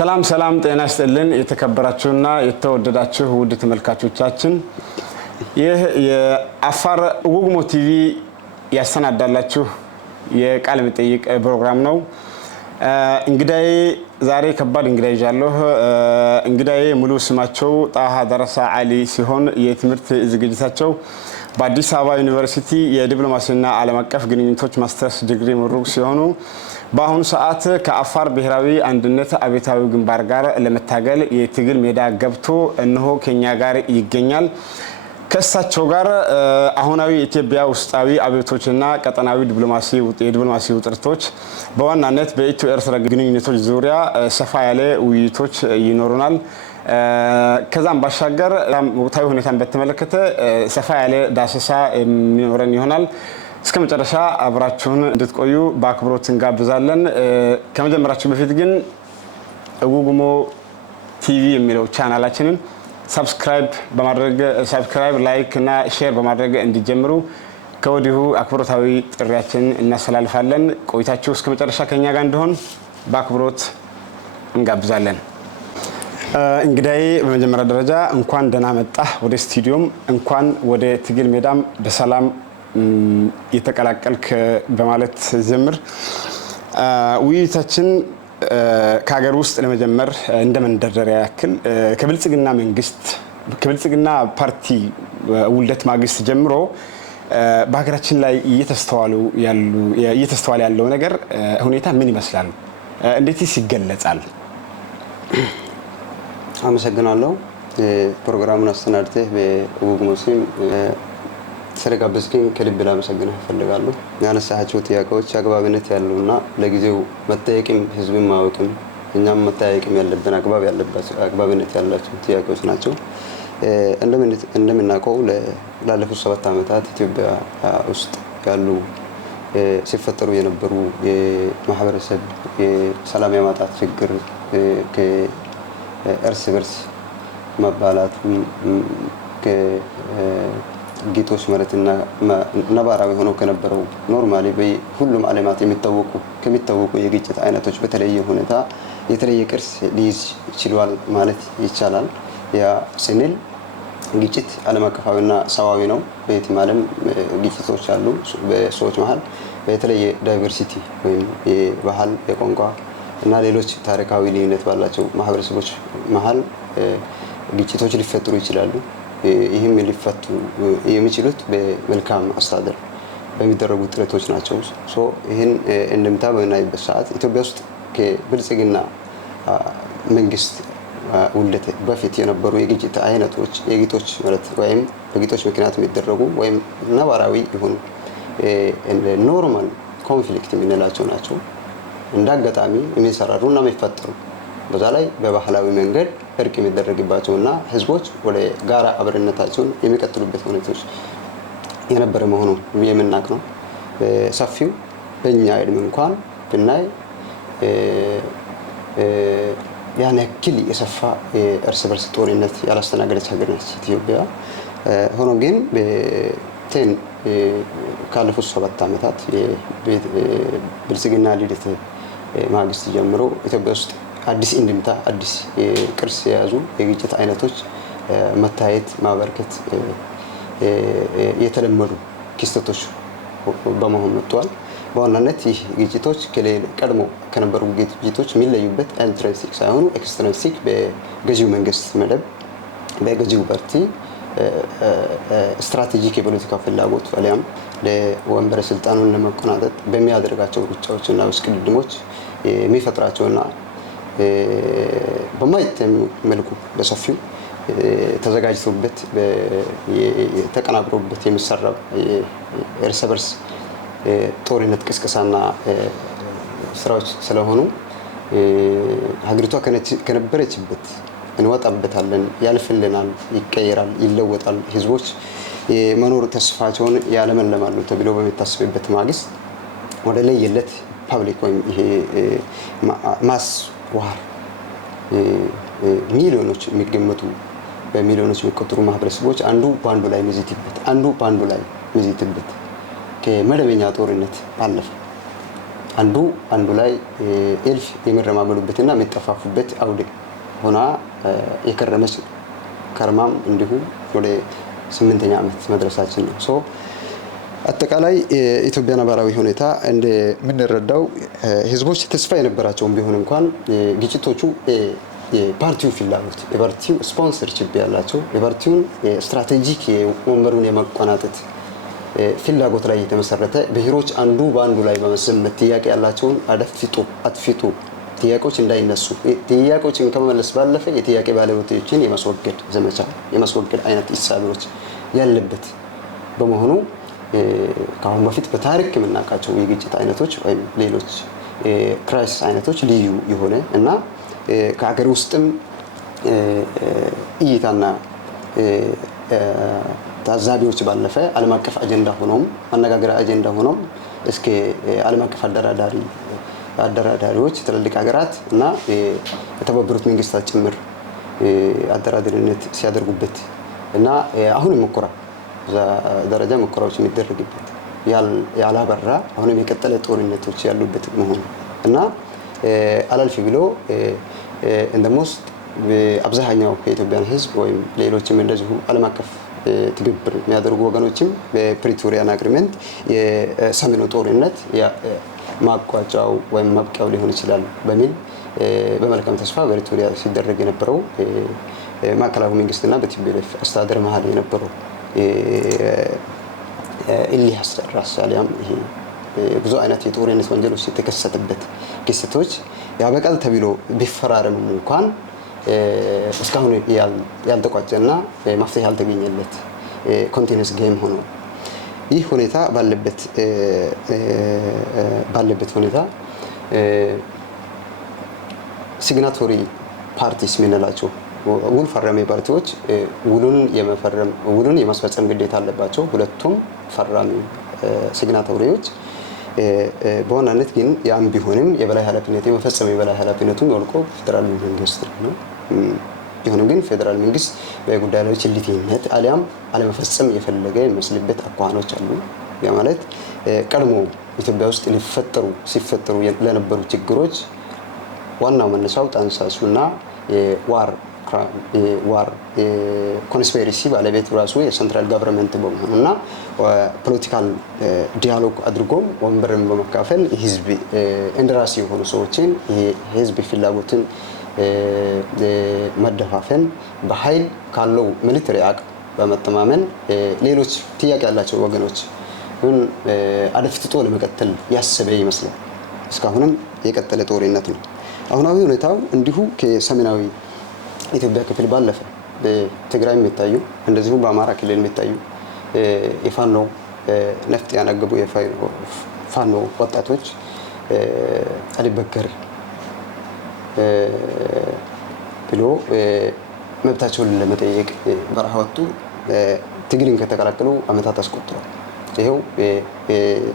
ሰላም ሰላም ጤና ይስጥልን የተከበራችሁና የተወደዳችሁ ውድ ተመልካቾቻችን ይህ የአፋር ውጉሞ ቲቪ ያሰናዳላችሁ የቃል መጠይቅ ፕሮግራም ነው። እንግዳዬ ዛሬ ከባድ እንግዳ ይዣለሁ። እንግዳዬ ሙሉ ስማቸው ጣሃ ደረሳ አሊ ሲሆን የትምህርት ዝግጅታቸው በአዲስ አበባ ዩኒቨርሲቲ የዲፕሎማሲና ዓለም አቀፍ ግንኙነቶች ማስተርስ ዲግሪ ምሩቅ ሲሆኑ በአሁኑ ሰዓት ከአፋር ብሔራዊ አንድነት አብዮታዊ ግንባር ጋር ለመታገል የትግል ሜዳ ገብቶ እነሆ ከኛ ጋር ይገኛል። ከእሳቸው ጋር አሁናዊ ኢትዮጵያ ውስጣዊ አብዮቶችና ቀጠናዊ የዲፕሎማሲ ውጥረቶች በዋናነት በኢትዮ ኤርትራ ግንኙነቶች ዙሪያ ሰፋ ያለ ውይይቶች ይኖሩናል። ከዛም ባሻገር ወቅታዊ ሁኔታን በተመለከተ ሰፋ ያለ ዳሰሳ የሚኖረን ይሆናል። እስከ መጨረሻ አብራችሁን እንድትቆዩ በአክብሮት እንጋብዛለን። ከመጀመራችን በፊት ግን ውጉሞ ቲቪ የሚለው ቻናላችንን ሰብስክራይብ ላይክ እና ሼር በማድረግ እንዲጀምሩ ከወዲሁ አክብሮታዊ ጥሪያችንን እናስተላልፋለን። ቆይታችሁ እስከ መጨረሻ ከኛ ጋር እንዲሆን በአክብሮት እንጋብዛለን። እንግዳዬ በመጀመሪያ ደረጃ እንኳን ደህና መጣህ ወደ ስቱዲዮም፣ እንኳን ወደ ትግል ሜዳም በሰላም የተቀላቀልክ በማለት ጀምር። ውይይታችን ከሀገር ውስጥ ለመጀመር እንደ መንደርደሪያ ያክል ከብልጽግና ፓርቲ ውልደት ማግስት ጀምሮ በሀገራችን ላይ እየተስተዋለ ያለው ነገር ሁኔታ ምን ይመስላል? እንዴትስ ይገለጻል? አመሰግናለሁ። ፕሮግራሙን አስተናድተህ በውጉሞ ስም ስለጋበዝከኝ ከልብ ላመሰግንህ እፈልጋለሁ። ያነሳሃቸው ጥያቄዎች አግባብነት ያለውና ለጊዜው መጠየቅም ህዝብን ማወቅም እኛም መጠየቅም ያለብን አግባብነት ያላቸው ጥያቄዎች ናቸው። እንደምናውቀው ላለፉት 7 ዓመታት ኢትዮጵያ ውስጥ ያሉ ሲፈጠሩ የነበሩ የማህበረሰብ የሰላም የማጣት ችግር እርስ በርስ መባላት ግጦሽ መሬትና ነባራዊ ሆነው ከነበረው ኖርማሊ በሁሉም ዓለማት ከሚታወቁ የግጭት አይነቶች በተለየ ሁኔታ የተለየ ቅርስ ሊይዝ ችሏል ማለት ይቻላል። ያ ስንል ግጭት ዓለም አቀፋዊና ሰዋዊ ነው። በየትም ዓለም ግጭቶች አሉ። በሰዎች መሀል በተለየ ዳይቨርሲቲ ወይም የባህል የቋንቋ እና ሌሎች ታሪካዊ ልዩነት ባላቸው ማህበረሰቦች መሀል ግጭቶች ሊፈጠሩ ይችላሉ። ይህም ሊፈቱ የሚችሉት በመልካም አስተዳደር በሚደረጉ ጥረቶች ናቸው። ይህን እንደምታ በምናይበት ሰዓት ኢትዮጵያ ውስጥ ከብልጽግና መንግስት ውልደት በፊት የነበሩ የግጭት አይነቶች የግጦች ማለት ወይም በግጦች ምክንያት የሚደረጉ ወይም ነባራዊ የሆኑ ኖርማል ኮንፍሊክት የምንላቸው ናቸው። እንደ አጋጣሚ የሚሰራሩ እና የሚፈጠሩ በዛ ላይ በባህላዊ መንገድ እርቅ የሚደረግባቸውና ህዝቦች ወደ ጋራ አብረነታቸውን የሚቀጥሉበት ሁኔታዎች የነበረ መሆኑ የምናውቅ ነው። ሰፊው በእኛ ዕድሜ እንኳን ብናይ ያን ያክል የሰፋ የእርስ በርስ ጦርነት ያላስተናገደች ሀገር ነች ኢትዮጵያ። ሆኖ ግን ካለፉት 7 ዓመታት የብልጽግና ልደት ማግስት ጀምሮ ኢትዮጵያ ውስጥ አዲስ እንድምታ አዲስ ቅርስ የያዙ የግጭት አይነቶች መታየት ማበርከት የተለመዱ ክስተቶች በመሆን መጥተዋል። በዋናነት ይህ ግጭቶች ቀድሞ ከነበሩ ግጭቶች የሚለዩበት ኢንትሪንሲክ ሳይሆኑ ኤክስትሪንሲክ በገዢው መንግስት መደብ በገዢው ፓርቲ ስትራቴጂክ የፖለቲካ ፍላጎት አሊያም ለወንበረ ስልጣኑን ለመቆናጠጥ በሚያደርጋቸው ሩጫዎችና ውስቅድድሞች የሚፈጥራቸውና በማይተም መልኩ በሰፊው ተዘጋጅቶበት ተቀናብሮበት የሚሰራው እርስ በርስ ጦርነት ቅስቀሳና ስራዎች ስለሆኑ ሀገሪቷ ከነበረችበት እንወጣበታለን፣ ያልፍልናል፣ ይቀየራል፣ ይለወጣል፣ ህዝቦች የመኖር ተስፋቸውን ያለመልማሉ ተብሎ በሚታሰብበት ማግስት ወደ ለየለት ፓብሊክ ወይም ይሄ ማስ ዋር ሚሊዮኖች የሚገመቱ በሚሊዮኖች የሚቆጠሩ ማህበረሰቦች አንዱ በአንዱ ላይ የሚዝትበት ከመደበኛ ጦርነት ባለፈ አንዱ ላይ እልፍ የሚረማመዱበትና የሚጠፋፉበት አውድ ሆና የከረመች ከርማም እንዲሁ ወደ 8ኛ ዓመት መድረሳችን ነው። ሶ አጠቃላይ የኢትዮጵያ ነባራዊ ሁኔታ እንደምንረዳው ህዝቦች ተስፋ የነበራቸውን ቢሆን እንኳን ግጭቶቹ የፓርቲው ፍላጎት የፓርቲው ስፖንሰርሺፕ ያላቸው የፓርቲውን ስትራቴጂክ ወንበሩን የመቆናጠጥ ፍላጎት ላይ የተመሰረተ ብሔሮች አንዱ በአንዱ ላይ በመሰመት ጥያቄ ያላቸውን አጥፊጡ ጥያቄዎች እንዳይነሱ ጥያቄዎችን ከመመለስ ባለፈ የጥያቄ ባለቤቶችን የማስወገድ ዘመቻ የማስወገድ አይነት ኢሳቤዎች ያለበት በመሆኑ ከአሁን በፊት በታሪክ የምናውቃቸው የግጭት አይነቶች ወይም ሌሎች ክራይሲስ አይነቶች ልዩ የሆነ እና ከሀገር ውስጥም እይታና ታዛቢዎች ባለፈ ዓለም አቀፍ አጀንዳ ሆኖም አነጋገር አጀንዳ ሆኖም እስከ ዓለም አቀፍ አደራዳሪዎች ትልልቅ ሀገራት እና የተባበሩት መንግስታት ጭምር አደራዳሪነት ሲያደርጉበት እና አሁንም ሙከራ ደረጃ ሙከራዎች የሚደረግበት ያላበራ አሁንም የቀጠለ ጦርነቶች ያሉበት መሆኑ እና አላልፊ ብሎ እንደሞስት አብዛኛው የኢትዮጵያን ህዝብ ወይም ሌሎችም እንደዚሁ ዓለም አቀፍ ትግብር የሚያደርጉ ወገኖችም በፕሪቶሪያን አግሪመንት የሰሜኑ ጦርነት ማቋጫው ወይም ማብቂያው ሊሆን ይችላል በሚል በመልካም ተስፋ በፕሪቶሪያ ሲደረግ የነበረው ማዕከላዊ መንግስትና በቲፒኤልኤፍ አስተዳደር መሀል የነበረው እልህ አስተዳደር ይሄ ብዙ አይነት የጦርነት ወንጀሎች የተከሰተበት ክስተቶች ያበቃል ተብሎ ቢፈራረምም እንኳን እስካሁን ያልተቋጨና መፍትሄ ያልተገኘለት ኮንቲኒየስ ጌም ሆኖ ይህ ሁኔታ ባለበት ሁኔታ ሲግናቶሪ ፓርቲስ የምንላቸው ውል ፈራሚ ፓርቲዎች ውሉን የማስፈጸም ግዴታ አለባቸው። ሁለቱም ፈራሚ ሲግናቶሪዎች በዋናነት ግን ያም ቢሆንም የበላይ ኃላፊነት የመፈጸም የበላይ ኃላፊነቱን ወልቆ ፌደራል መንግስት ነው። ቢሆንም ግን ፌደራል መንግስት በጉዳዩ ላይ ችልተኝነት አሊያም አለመፈጸም የፈለገ የሚመስልበት አኳኋኖች አሉ። ያ ማለት ቀድሞ ኢትዮጵያ ውስጥ ሲፈጠሩ ለነበሩ ችግሮች ዋናው መነሻው ጠንሳሹና ዋር ኮንስፒሬሲ ባለቤት ራሱ የሴንትራል ገቨርንመንት በመሆኑ እና ፖለቲካል ዲያሎግ አድርጎም ወንበርን በመካፈል ህዝብ እንደራሲ የሆኑ ሰዎችን የህዝብ ፍላጎትን መደፋፈን በኃይል ካለው ሚሊተሪ አቅም በመተማመን ሌሎች ጥያቄ ያላቸው ወገኖች ግን አደፍጥጦ ለመቀጠል ያሰበ ይመስላል። እስካሁንም የቀጠለ ጦርነት ነው። አሁናዊ ሁኔታው እንዲሁ ከሰሜናዊ ኢትዮጵያ ክፍል ባለፈ በትግራይ የሚታዩ እንደዚሁ በአማራ ክልል የሚታዩ የፋኖ ነፍጥ ያነገቡ የፋኖ ወጣቶች አልበገር ብሎ መብታቸውን ለመጠየቅ በረሃ ወጡ። ትግልን ከተቀላቀሉ አመታት አስቆጥሯል። ይሄው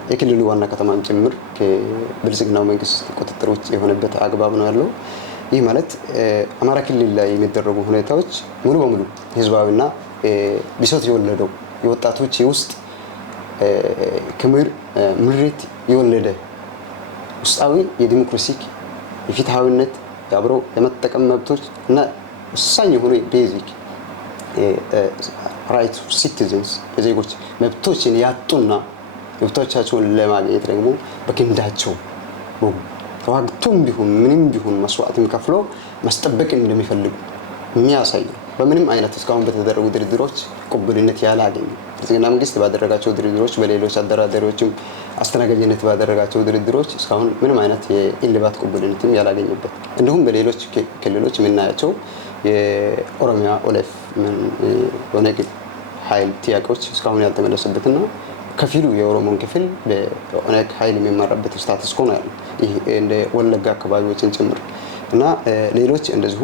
የክልሉ ዋና ከተማን ጭምር ከብልጽግናው መንግስት ቁጥጥር ውጭ የሆነበት አግባብ ነው ያለው። ይህ ማለት አማራ ክልል ላይ የሚደረጉ ሁኔታዎች ሙሉ በሙሉ ህዝባዊና ብሶት የወለደው የወጣቶች የውስጥ ምሬት የወለደ ውስጣዊ የዲሞክራሲ የፍትሃዊነት አብሮ የመጠቀም መብቶች እና ወሳኝ የሆኑ ቤዚክ ራይት ሲቲዝንስ የዜጎች መብቶችን ያጡና መብቶቻቸውን ለማግኘት ደግሞ በክንዳቸው ተዋግቶም ቢሆን ምንም ቢሆን መስዋዕትም ከፍሎ ማስጠበቅ እንደሚፈልጉ የሚያሳይ ነው። በምንም አይነት እስካሁን በተደረጉ ድርድሮች ቅቡልነት ያላገኙ ብልጽግና መንግስት ባደረጋቸው ድርድሮች በሌሎች አደራዳሪዎችም አስተናጋጅነት ባደረጋቸው ድርድሮች እስካሁን ምንም አይነት የእልባት ቅቡልነትም ያላገኘበት እንዲሁም በሌሎች ክልሎች የምናያቸው የኦሮሚያ ኦነግ ኃይል ጥያቄዎች እስካሁን ያልተመለሰበትና ከፊሉ የኦሮሞን ክፍል በኦነግ ኃይል የሚመራበት ስታተስ ኮ ነው ያለው። ይህ እንደ ወለጋ አካባቢዎችን ጭምር እና ሌሎች እንደዚሁ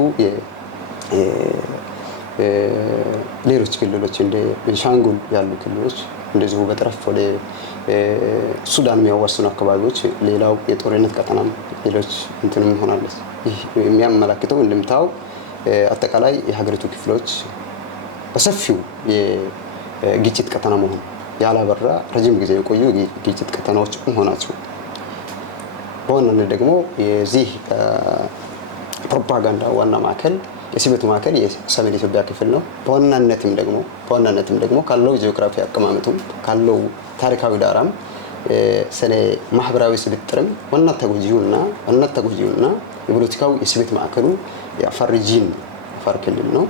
ሌሎች ክልሎች እንደ ቤንሻንጉል ያሉ ክልሎች እንደዚሁ በጠረፍ ወደ ሱዳን የሚያዋስኑ አካባቢዎች ሌላው የጦርነት ቀጠናም ሌሎች እንትንም ሆናለች። ይህ የሚያመላክተው እንደምታው አጠቃላይ የሀገሪቱ ክፍሎች በሰፊው የግጭት ቀጠና መሆኑ ያላበራ ረጅም ጊዜ የቆዩ ግጭት ቀጠናዎች መሆናቸው በዋናነት ደግሞ የዚህ ፕሮፓጋንዳ ዋና ማዕከል የስበቱ ማዕከል የሰሜን ኢትዮጵያ ክፍል ነው። በዋናነትም ደግሞ ካለው ጂኦግራፊ አቀማመጡም ካለው ታሪካዊ ዳራም ስለ ማህበራዊ ስብጥርም ዋና ተጎጂውና የፖለቲካው የስበት ማዕከሉ የአፋር ሪጂን አፋር ክልል ነው።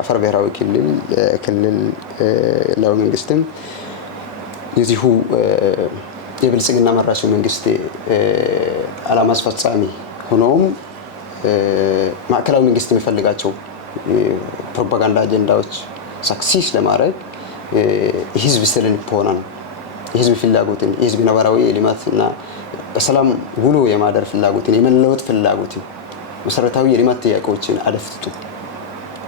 አፋር ብሔራዊ ክልላዊ መንግስትም የዚሁ የብልጽግና መራሹ መንግስት ዓላማ አስፈጻሚ ሆኖም ማዕከላዊ መንግስት የሚፈልጋቸው ፕሮፓጋንዳ አጀንዳዎች ሳክሲስ ለማድረግ የህዝብ ስነ-ልቦናን የህዝብ ፍላጎትን የህዝብ ነባራዊ የልማትና በሰላም ውሎ የማደር ፍላጎትን የመለወጥ ፍላጎትን መሰረታዊ የልማት ጥያቄዎችን አደፍጥጡ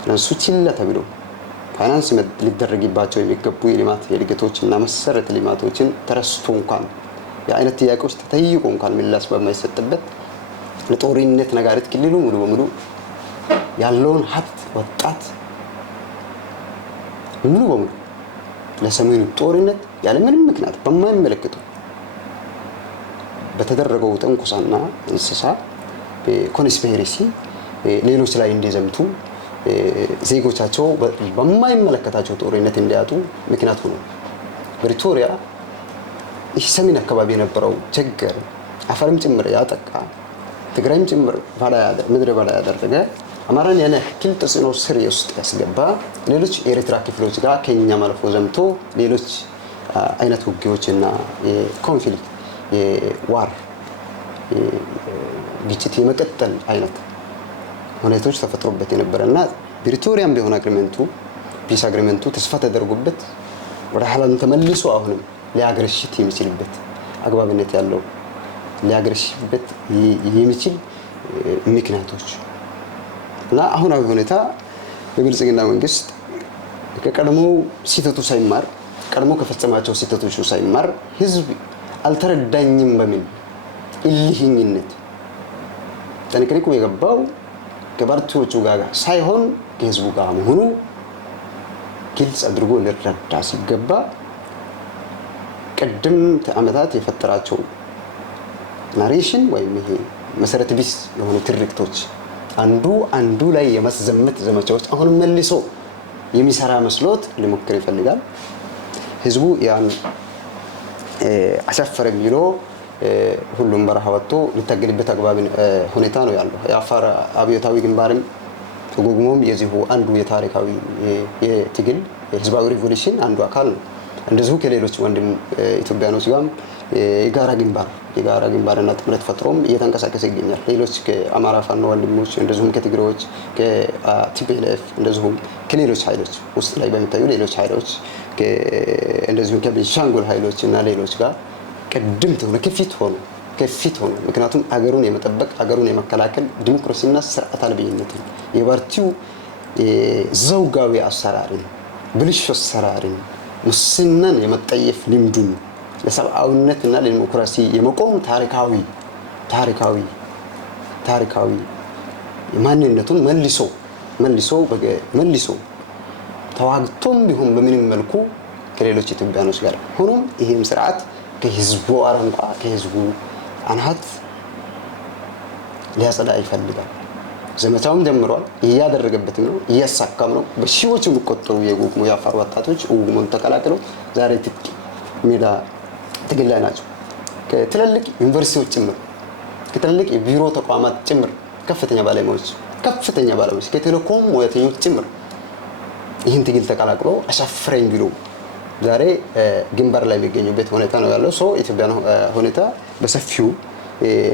እነሱ ችላ ተብሎ ፋይናንስ ሊደረግባቸው የሚገቡ የልማት የእድገቶችና መሰረተ ልማቶችን ተረስቶ እንኳን የአይነት ጥያቄዎች ተጠይቆ እንኳን ምላሽ በማይሰጥበት ለጦርነት ነጋሪት ክልሉ ሙሉ በሙሉ ያለውን ሀብት ወጣት ሙሉ በሙሉ ለሰሜኑ ጦርነት ያለ ምንም ምክንያት በማይመለከቱ በተደረገው ጥንቁሳና እንስሳ ኮንስፒሬሲ ሌሎች ላይ እንዲዘምቱ ዜጎቻቸው በማይመለከታቸው ጦርነት እንዲያጡ ምክንያት ሆኖ በፕሪቶሪያ ሰሜን አካባቢ የነበረው ችግር አፋርም ጭምር ያጠቃ ትግራይም ጭምር ምድረ በዳ ያደረገ አማራን ያን ያክል ተጽዕኖ ስር ውስጥ ያስገባ ሌሎች የኤርትራ ክፍሎች ጋር ከኛም አልፎ ዘምቶ ሌሎች አይነት ውጊያዎችና የኮንፍሊክት የዋር ግጭት የመቀጠል አይነት ሁኔታዎች ተፈጥሮበት የነበረና ፕሪቶሪያም ቢሆን ፒስ አግሪመንቱ ተስፋ ተደርጎበት ወደ ሐላም ተመልሶ አሁንም ሊያገረሽት የሚችልበት አግባብነት ያለው ሊያገረሽበት የሚችል ምክንያቶች እና አሁናዊ ሁኔታ የብልጽግና መንግስት ከቀድሞ ሲተቱ ሳይማር ቀድሞ ከፈጸማቸው ሲተቶቹ ሳይማር ህዝብ አልተረዳኝም በሚል እልህኝነት ተንክሪኩ የገባው ከፓርቲዎቹ ጋር ሳይሆን ከህዝቡ ጋር መሆኑ ግልጽ አድርጎ ሊረዳ ሲገባ ቀደምት ዓመታት የፈጠራቸው ናሬሽን ወይም ይሄ መሰረተ ቢስ የሆኑ ትርክቶች አንዱ ላይ የማስዘመት ዘመቻዎች አሁን መልሶ የሚሰራ መስሎት ሊሞክር ይፈልጋል። ህዝቡ ያን አሻፈረ የሚሎ ሁሉም በረሃ ወጥቶ ሊታገልበት አግባብ ሁኔታ ነው ያለው። የአፋር አብዮታዊ ግንባርም ጉግሞም የዚሁ አንዱ የታሪካዊ የትግል የህዝባዊ ሪቮሉሽን አንዱ አካል ነው። እንደዚሁ ከሌሎች ወንድም ኢትዮጵያኖች ጋርም የጋራ ግንባርና ጥምረት ፈጥሮም እየተንቀሳቀሰ ይገኛል። ሌሎች ከአማራ ፋኖ ወንድሞች እንደዚሁም ከትግሬዎች ከቲፒኤልኤፍ እንደዚሁም ከሌሎች ኃይሎች ውስጥ ላይ በሚታዩ ሌሎች ኃይሎች እንደዚሁም ከቤንሻንጉል ኃይሎች እና ሌሎች ጋር ቀደምት ሆነ ከፊት ሆኖ ምክንያቱም አገሩን የመጠበቅ አገሩን የመከላከል ዲሞክራሲና ስርዓት አልበኝነትን የፓርቲው ዘውጋዊ አሰራርን ብልሹ አሰራርን ሙስናን የመጠየፍ ልምዱን ለሰብአዊነትና ለዲሞክራሲ የመቆም ታሪካዊ ማንነቱን መልሶ ተዋግቶም ቢሆን በምንም መልኩ ከሌሎች ኢትዮጵያኖች ጋር ሆኖም ይሄም ስርዓት ከህዝቡ አረንቋ ከህዝቡ አናት ሊያጸዳ ይፈልጋል። ዘመቻውም ጀምሯል። እያደረገበትም ነው፣ እያሳካም ነው። በሺዎች የሚቆጠሩ የጉግሞ የአፋር ወጣቶች ጉግሞን ተቀላቅለው ዛሬ ትጥቅ ሜዳ ትግል ላይ ናቸው። ከትልልቅ ዩኒቨርሲቲዎች ጭምር ከትልልቅ የቢሮ ተቋማት ጭምር ከፍተኛ ባለሙያዎች ከቴሌኮም ሙያተኞች ጭምር ይህን ትግል ተቀላቅሎ አሻፍረኝ ብሎ ዛሬ ግንባር ላይ የሚገኙበት ሁኔታ ነው ያለው። ኢትዮጵያ ሁኔታ በሰፊው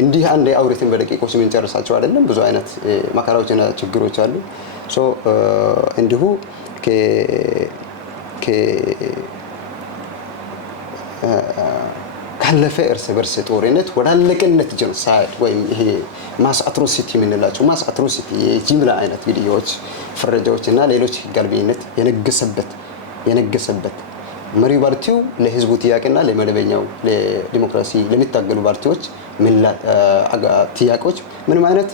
እንዲህ አንድ አውሪትን በደቂቆች የምንጨርሳቸው አይደለም። ብዙ አይነት መከራዎችና ችግሮች አሉ። እንዲሁ ካለፈ እርስ በርስ ጦርነት ወዳለቀለት ጄኖሳይድ ወይም ይሄ ማስ አትሮሲቲ የምንላቸው ማስ አትሮሲቲ የጅምላ አይነት ግድያዎች፣ ፍረጃዎች እና ሌሎች ህግ አልበኝነት የነገሰበት መሪው ፓርቲው ለህዝቡ ጥያቄና ለመደበኛው ለዲሞክራሲ ለሚታገሉ ፓርቲዎች ጥያቄዎች ምንም አይነት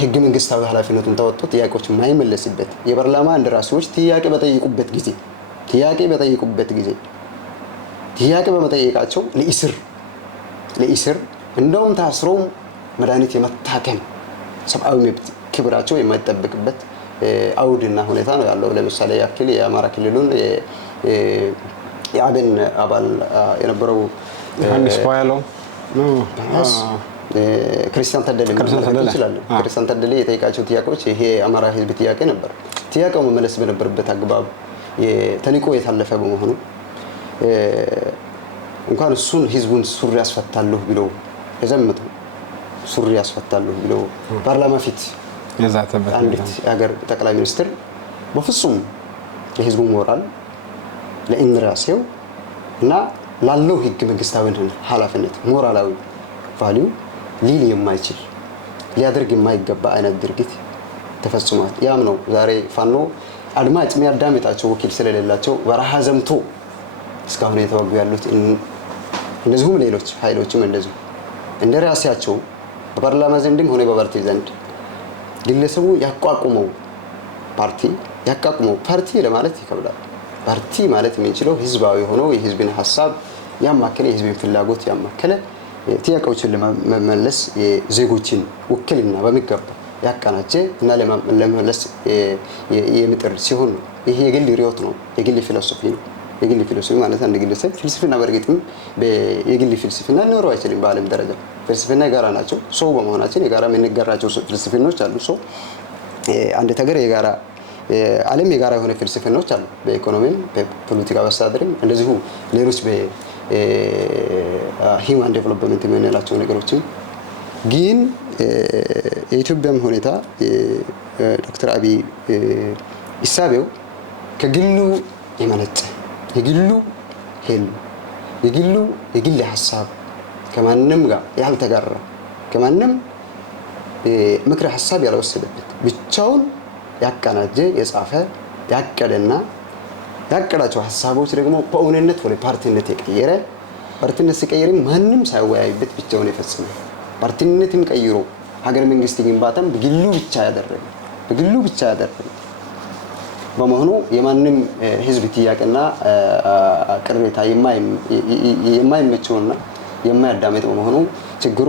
ህግ መንግስታዊ ኃላፊነቱን ተወጥቶ ጥያቄዎች የማይመለስበት የፓርላማ እንደራሴዎች ጥያቄ በጠየቁበት ጊዜ ጥያቄ በመጠየቃቸው ለእስር እንደውም ታስሮም መድኃኒት የመታከም ሰብአዊ መብት ክብራቸው የማይጠበቅበት አውድና ሁኔታ ነው ያለው። ለምሳሌ ያክል የአማራ ክልሉን የአብን አባል የነበረው ዮሐንስ ቧያለው ክርስቲያን ታደለ ይችላል። ክርስቲያን ታደለ የጠየቃቸው ጥያቄዎች ይሄ የአማራ ህዝብ ጥያቄ ነበር። ጥያቄው መመለስ በነበረበት አግባብ ተልዕኮ የታለፈ በመሆኑ እንኳን እሱን ህዝቡን ሱሪ ያስፈታለሁ ብሎ የዘመቱ ሱሪ ያስፈታለሁ ብሎ ፓርላማ ፊት የዛተበት አንዲት የሀገር ጠቅላይ ሚኒስትር በፍጹም ለህዝቡ ሞራል ለኢንራሲው እና ላለው ህግ መንግስታዊ ኃላፊነት ሞራላዊ ቫልዩ ሊል የማይችል ሊያደርግ የማይገባ አይነት ድርጊት ተፈጽሟል። ያም ነው ዛሬ ፋኖ አድማጭ የሚያዳምጣቸው ወኪል ስለሌላቸው በረሃ ዘምቶ እስካሁን የተዋጉ ያሉት። እንደዚሁም ሌሎች ኃይሎችም እንደዚሁ እንደራሲያቸው በፓርላማ ዘንድም ሆነ በፓርቲ ዘንድ ግለሰቡ ያቋቁመው ፓርቲ ለማለት ይከብዳል። ፓርቲ ማለት የምንችለው ህዝባዊ ሆኖ የህዝብን ሀሳብ ያማከለ የህዝብን ፍላጎት ያማከለ ጥያቄዎችን ለመመለስ የዜጎችን ውክልና በሚገባ ያቀናጀ እና ለመመለስ የሚጥር ሲሆን ነው። ይሄ የግል ርዕዮት ነው፣ የግል ፊሎሶፊ ነው። የግል ፊሎሶፊ ማለት አንድ ግለሰብ ፍልስፍና በእርግጥም የግል ፍልስፍና ሊኖረው አይችልም። በዓለም ደረጃ ፍልስፍና የጋራ ናቸው። ሰው በመሆናችን የጋራ የምንጋራቸው ፍልስፍናዎች አሉ። ሰው አንድ ሀገር የጋራ ዓለም የጋራ የሆነ ፍልስፍናዎች አሉ። በኢኮኖሚም በፖለቲካ አስተዳደርም እንደዚሁ ሌሎች በሂውማን ዴቨሎፕመንት የምንላቸው ነገሮችን ግን የኢትዮጵያም ሁኔታ ዶክተር አብይ ኢሳቤው ከግሉ የመነጨ የግሉ ህልም የግል ሀሳብ ከማንም ጋር ያልተጋራ ከማንም ምክረ ሀሳብ ያልወሰደበት ብቻውን ያቀናጀ የጻፈ ያቀደና ያቀዳቸው ሀሳቦች ደግሞ በእውነትነት ወደ ፓርቲነት የቀየረ ፓርቲነት ሲቀየርም ማንም ሳይወያይበት ብቻውን የፈጸመ ፓርቲነትም ቀይሮ ሀገር መንግስት ግንባታም በግሉ ብቻ ያደረገ በመሆኑ የማንም ህዝብ ጥያቄና ቅሬታ የማይመቸውና የማያዳምጥ በመሆኑ ችግሩ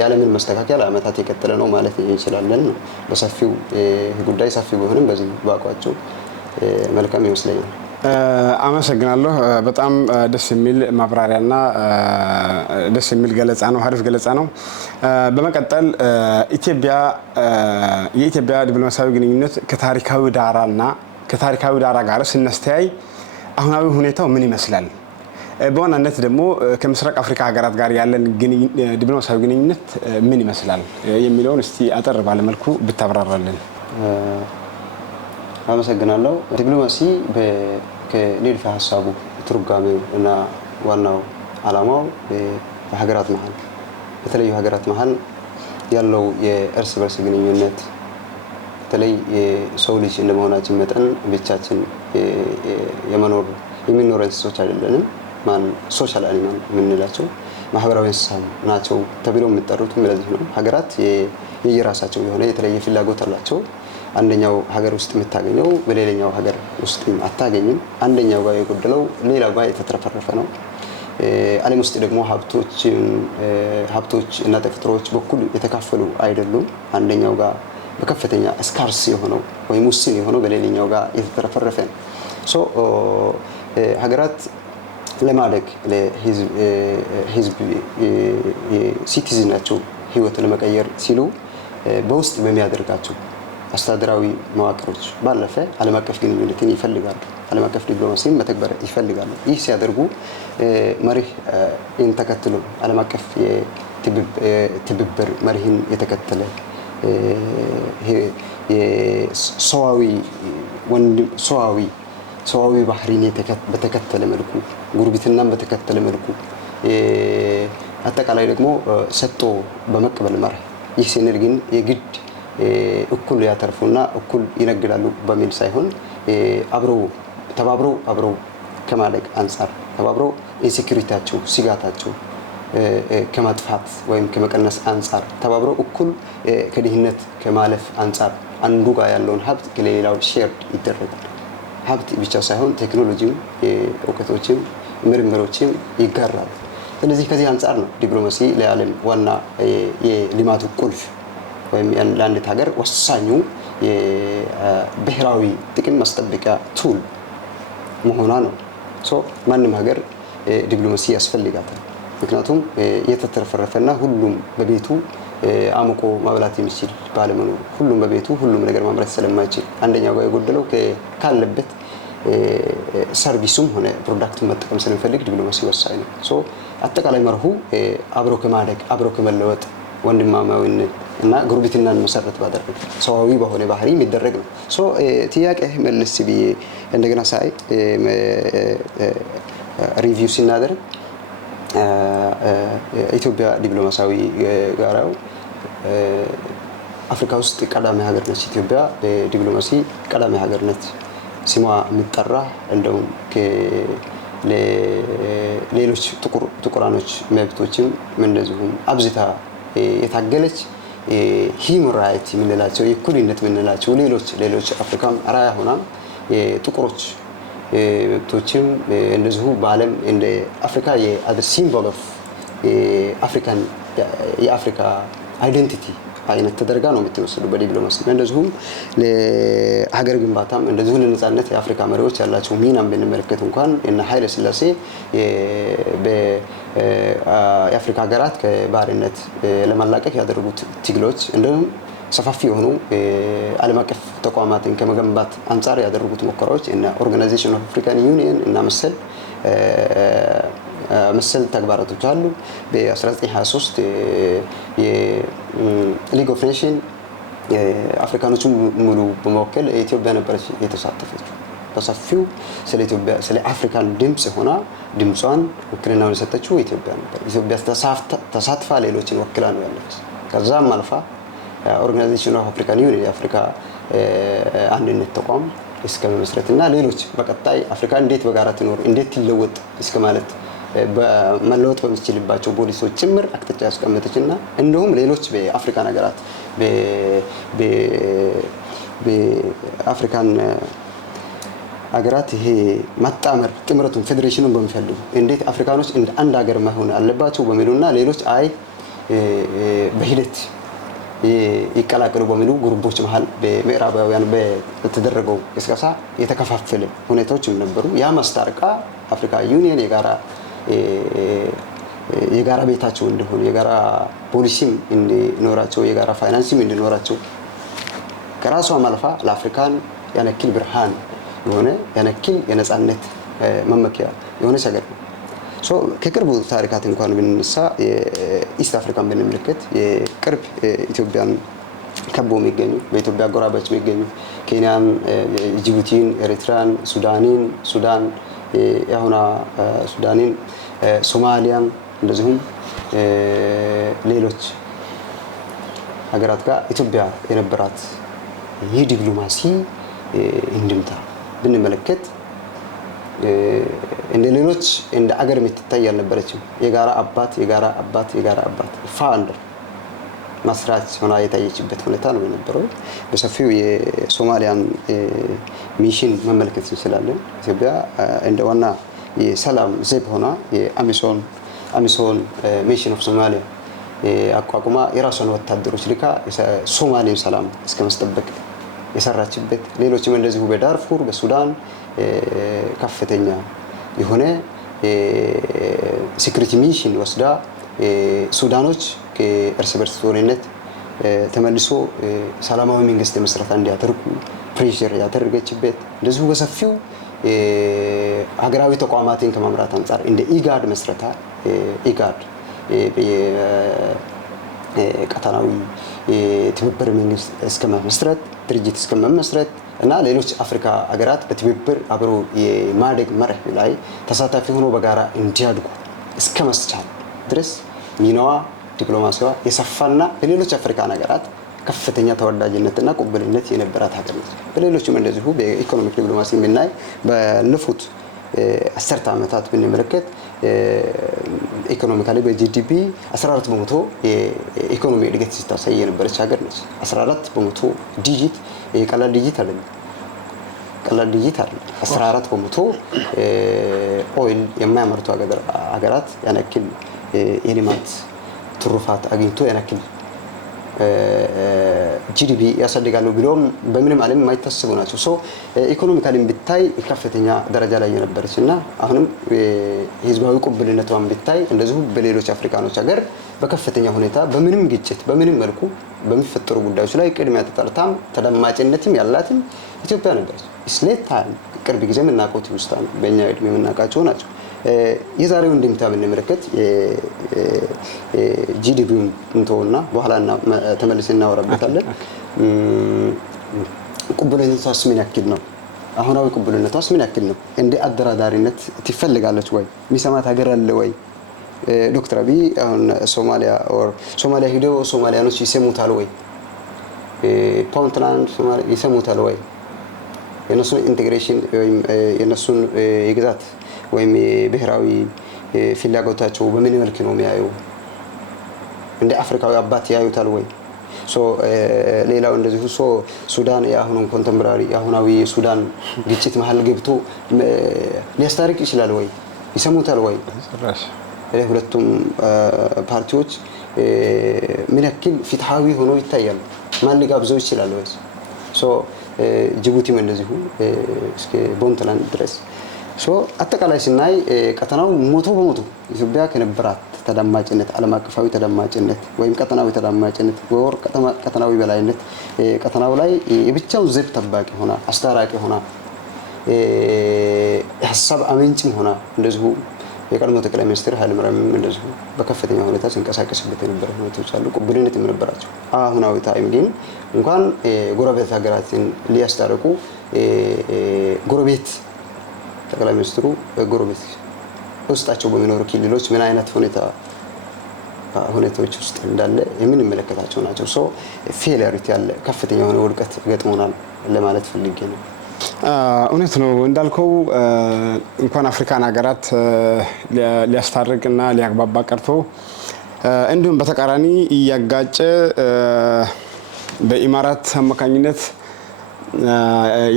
ያለምን መስተካከል ዓመታት የቀጠለ ነው ማለት እንችላለን። በሰፊው ጉዳይ ሰፊ ቢሆንም በዚህ ባቋቸው መልካም ይመስለኛል። አመሰግናለሁ። በጣም ደስ የሚል ማብራሪያና ደስ የሚል ገለጻ ነው፣ አሪፍ ገለጻ ነው። በመቀጠል የኢትዮጵያ ዲፕሎማሲያዊ ግንኙነት ከታሪካዊ ዳራ ጋር ስናስተያይ አሁናዊ ሁኔታው ምን ይመስላል? በዋናነት ደግሞ ከምስራቅ አፍሪካ ሀገራት ጋር ያለን ዲፕሎማሲያዊ ግንኙነት ምን ይመስላል የሚለውን እስቲ አጠር ባለመልኩ ብታብራራለን። አመሰግናለሁ። ዲፕሎማሲ ከንድፈ ሀሳቡ ትርጓሜው እና ዋናው ዓላማው በሀገራት መሀል በተለያዩ ሀገራት መሀል ያለው የእርስ በርስ ግንኙነት በተለይ የሰው ልጅ እንደመሆናችን መጠን ብቻችን የሚኖር እንስሶች አይደለንም። ሶሻል አኒማል የምንላቸው ማህበራዊ እንስሳ ናቸው ተብለው የሚጠሩት ለዚህ ነው። ሀገራት የየራሳቸው የሆነ የተለየ ፍላጎት አላቸው። አንደኛው ሀገር ውስጥ የምታገኘው በሌላኛው ሀገር ውስጥ አታገኝም። አንደኛው ጋር የጎደለው ሌላው ጋር የተትረፈረፈ ነው። ዓለም ውስጥ ደግሞ ሀብቶች እና ተፈጥሮዎች በኩል የተካፈሉ አይደሉም። አንደኛው ጋር በከፍተኛ ስካርስ የሆነው ወይም ውስን የሆነው በሌላኛው ጋር የተትረፈረፈ ነው። ሀገራት ለማደግ ለህዝብ ሲቲዝናቸው ህይወት ለመቀየር ሲሉ በውስጥ በሚያደርጋቸው አስተዳደራዊ መዋቅሮች ባለፈ ዓለም አቀፍ ግንኙነትን ይፈልጋሉ። ዓለም አቀፍ ዲፕሎማሲን መተግበር ይፈልጋሉ። ይህ ሲያደርጉ መርህን ተከትሎ ዓለም አቀፍ የትብብር መርህን የተከተለ ሰዋዊ ባህሪን በተከተለ መልኩ ጉርብትናን በተከተለ መልኩ አጠቃላይ ደግሞ ሰጥቶ በመቀበል መርህ ይህ ስንል ግን የግድ እኩል ያተርፉና እኩል ይነግዳሉ በሚል ሳይሆን ተባብረው ከማደግ አንጻር ተባብረው ኢንሴኩሪቲያቸው ስጋታቸው ከማጥፋት ወይም ከመቀነስ አንጻር ተባብረው እኩል ከድህነት ከማለፍ አንጻር አንዱ ጋር ያለውን ሀብት ከሌላው ሼር ይደረጋል። ሀብት ብቻ ሳይሆን ቴክኖሎጂም እውቀቶችም ምርምሮችም ይጋራሉ። ስለዚህ ከዚህ አንጻር ነው ዲፕሎማሲ ለዓለም ዋና የልማቱ ቁልፍ ወይም ለአንዲት ሀገር ወሳኙ የብሔራዊ ጥቅም ማስጠበቂያ ቱል መሆኗ ነው። ማንም ሀገር ዲፕሎማሲ ያስፈልጋታል። ምክንያቱም የተተረፈረፈና ሁሉም በቤቱ አሙቆ ማብላት የሚችል ባለመኖሩ ሁሉም በቤቱ ሁሉም ነገር ማምረት ስለማይችል አንደኛው ጋር የጎደለው ካለበት ሰርቪሱም ሆነ ፕሮዳክቱን መጠቀም ስለሚፈልግ ዲፕሎማሲ ወሳኝ ነው። አጠቃላይ መርሁ አብሮ ከማደግ አብሮ ከመለወጥ ወንድማማዊነት እና ጉርብትናን መሰረት ባደረገ ሰዋዊ በሆነ ባህሪ የሚደረግ ነው። ጥያቄ መልስ ብዬ እንደገና ሳይ ሪቪው ሲናደርግ ኢትዮጵያ ዲፕሎማሲያዊ ጋራው አፍሪካ ውስጥ ቀዳሚ ሀገር ነች። ኢትዮጵያ ዲፕሎማሲ ቀዳሚ ሀገር ነች። ስሟ የሚጠራ እንደውም ሌሎች ጥቁራኖች መብቶችም እንደዚሁም አብዝታ የታገለች ሂውማን ራይት የምንላቸው የእኩልነት የምንላቸው ሌሎች አፍሪካም አራያ ሆና ጥቁሮች መብቶችም እንደዚሁ በዓለም እንደ አፍሪካ ሲምቦል ኦፍ የአፍሪካ አይደንቲቲ አይነት ተደርጋ ነው የምትወሰዱ በዲፕሎማሲ። እንደዚሁም ለሀገር ግንባታም እንደዚሁ ለነጻነት የአፍሪካ መሪዎች ያላቸው ሚናም ብንመለከት እንኳን እና ኃይለ ሥላሴ የአፍሪካ ሀገራት ከባርነት ለማላቀቅ ያደረጉት ትግሎች እንዲሁም ሰፋፊ የሆኑ ዓለም አቀፍ ተቋማትን ከመገንባት አንጻር ያደረጉት ሙከራዎች እና ኦርጋናይዜሽን ኦፍ አፍሪካን ዩኒየን እና መሰል ተግባራቶች አሉ። በ1923 የሊግ ኦፍ ኔሽን አፍሪካኖችን ሙሉ በመወከል ኢትዮጵያ ነበረች የተሳተፈችው። በሰፊው ስለ ኢትዮጵያ ስለ አፍሪካን ድምጽ ሆና ድምጿን ውክልናውን የሰጠችው ኢትዮጵያ ነበር። ኢትዮጵያ ተሳትፋ ሌሎችን ወክላ ነው ያለች። ከዛም አልፋ ኦርጋናይዜሽን ኦፍ አፍሪካን ዩኒየን የአፍሪካ አንድነት ተቋም እስከ መመስረትና ሌሎች በቀጣይ አፍሪካ እንዴት በጋራ ትኖር እንዴት ትለወጥ እስከ ማለት በመለወጥ በሚችልባቸው ፖሊሲዎች ጭምር አቅጣጫ ያስቀመጠችና እንዲሁም ሌሎች በአፍሪካን ሀገራት በአፍሪካን ሀገራት ይሄ ማጣመር ጥምረቱን ፌዴሬሽኑን በሚፈልጉ እንዴት አፍሪካኖች እንደ አንድ ሀገር መሆን አለባቸው በሚሉና ሌሎች በሂደት ይቀላቀሉ በሚሉ ግሩፖች መሃል በምዕራባውያን በተደረገው ቅስቀሳ የተከፋፈለ ሁኔታዎችም ነበሩ። ያ ማስታረቃ አፍሪካ ዩኒየን የጋራ ቤታቸው እንደሆነ የጋራ ፖሊሲም እንዲኖራቸው የጋራ ፋይናንስም እንዲኖራቸው ከራሷም አልፋ ለአፍሪካን ያነክል ብርሃን የሆነ ያነክል የነጻነት መመኪያ የሆነች ሀገር ነው። ከቅርቡ ታሪካት እንኳን ብንነሳ የኢስት አፍሪካን ብንመለከት የቅርብ ኢትዮጵያን ከቦ የሚገኙ በኢትዮጵያ አጎራባች የሚገኙ ኬንያን፣ ጅቡቲን፣ ኤርትራን፣ ሱዳን የአሁኗ ሱዳንን፣ ሶማሊያን እንደዚሁም ሌሎች ሀገራት ጋር ኢትዮጵያ የነበራት ይህ ዲፕሎማሲ እንድምታ ብንመለከት እንደ ሌሎች እንደ አገር የምትታይ አልነበረችም። የጋራ አባት ፋውንደር መስራች ሆና የታየችበት ሁኔታ ነው የነበረው። በሰፊው የሶማሊያን ሚሽን መመልከት እንችላለን። ኢትዮጵያ እንደ ዋና የሰላም ዘብ ሆና የአሚሶን ሚሽን ኦፍ ሶማሊያ አቋቁማ የራሷን ወታደሮች ልካ ሶማሌን ሰላም እስከ መስጠበቅ የሰራችበት፣ ሌሎችም እንደዚሁ በዳርፉር በሱዳን ከፍተኛ የሆነ ሴኩሪቲ ሚሽን ወስዳ ሱዳኖች ከእርስ በርስ ጦርነት ተመልሶ ሰላማዊ መንግስት መስራት እንዲያደርጉ ፕሬሸር ያደረገችበት፣ እንደዚሁ በሰፊው ሀገራዊ ተቋማትን ከማምራት አንጻር እንደ ኢጋድ መስረታ ቀጠናዊ ትብብር መንግስት እስከ መመስረት ድርጅት እስከ መመስረት እና ሌሎች አፍሪካ ሀገራት በትብብር አብሮ የማደግ መርህ ላይ ተሳታፊ ሆኖ በጋራ እንዲያድጉ እስከ መስቻል ድረስ ሚናዋ ዲፕሎማሲዋ የሰፋና በሌሎች አፍሪካን ሀገራት ከፍተኛ ተወዳጅነትና ቁብልነት የነበራት ሀገር ነች። በሌሎችም እንደዚሁ በኢኮኖሚክ ዲፕሎማሲ የምናይ ባለፉት 10 ዓመታት ብንመለከት ኢኮኖሚካሊ በጂዲፒ 14 በመቶ የኢኮኖሚ እድገት ስታሳይ የነበረች ሀገር ነች። 14 በመቶ ዲጂት ቀላል ዲጂት አይደለም። 14 በመቶ ኦይል የማያመርቱ ሀገራት ያነክል የልማት ትሩፋት አግኝቶ ያናክል ጂዲፒ ያሳድጋሉ ብሎም በምንም ዓለም የማይታሰቡ ናቸው። ሶ ኢኮኖሚካሊም ቢታይ ከፍተኛ ደረጃ ላይ የነበረች እና አሁንም ህዝባዊ ቅቡልነቷን ቢታይ እንደዚሁ በሌሎች አፍሪካኖች ሀገር በከፍተኛ ሁኔታ በምንም ግጭት በምንም መልኩ በሚፈጠሩ ጉዳዮች ላይ ቅድሚያ ተጠርታም ተደማጭነትም ያላትም ኢትዮጵያ ነበረች። ስሌት ቅርብ ጊዜ የምናውቀው ትውስታ ነው፣ በእኛ ዕድሜ የምናውቃቸው ናቸው። የዛሬው እንድምታ ብንመለከት ጂዲፒውን እንተውና በኋላ ተመልሰን እናወራበታለን። ቅቡልነቷስ ምን ያክል ነው? አሁናዊ ቅቡልነቷስ ምን ያክል ነው? እንደ አደራዳሪነት ትፈልጋለች ወይ? የሚሰማት ሀገር አለ ወይ? ዶክተር አብይ አሁን ሶማሊያ ሄደው ሶማሊያኖች ይሰሙታል ወይ? ፑንትላንድ ይሰሙታል ወይ? የነሱን ኢንቴግሬሽን ወይም የነሱን የግዛት ወይም የብሔራዊ ፍላጎታቸው በምን መልክ ነው የሚያዩ? እንደ አፍሪካዊ አባት ያዩታል ወይ? ሌላው እንደዚሁ ሱዳን የአሁኑን ኮንተምፖራሪ የአሁናዊ ሱዳን ግጭት መሀል ገብቶ ሊያስታርቅ ይችላል ወይ? ይሰሙታል ወይ? ሁለቱም ፓርቲዎች ምን ያክል ፍትሃዊ ሆኖ ይታያሉ? ማን ሊጋብዘው ይችላል ወይ? ጅቡቲም እንደዚሁ እስከ ፑንትላንድ ድረስ አጠቃላይ ስናይ ቀጠናው ሞቶ በሞቶ ኢትዮጵያ ከነበራት ተደማጭነት ዓለም አቀፋዊ ተደማጭነት ወይም ቀጠናዊ ተደማጭነት ወር ቀጠናዊ በላይነት ቀጠናው ላይ የብቻው ዘብ ጠባቂ ሆና አስታራቂ ሆና ሀሳብ አመንጭም ሆና እንደዚሁ የቀድሞ ጠቅላይ ሚኒስትር ኃይለማርያም እንደዚሁ በከፍተኛ ሁኔታ ሲንቀሳቀስበት የነበረ ሁኔታዎች አሉ። ቅቡልነት የነበራቸው አሁናዊ ታይም ግን እንኳን ጎረቤት ሀገራትን ሊያስታርቁ ጎረቤት ጠቅላይ ሚኒስትሩ ጎረቤት ውስጣቸው በሚኖሩ ክልሎች ምን አይነት ሁኔታዎች ውስጥ እንዳለ የምንመለከታቸው ናቸው። ፌሊያሪቲ ያለ ከፍተኛ የሆነ ውድቀት ገጥሞናል ለማለት ፈልጌ ነው። እውነት ነው እንዳልከው እንኳን አፍሪካን ሀገራት ሊያስታርቅና ሊያግባባ ቀርቶ እንዲሁም በተቃራኒ እያጋጨ በኢማራት አማካኝነት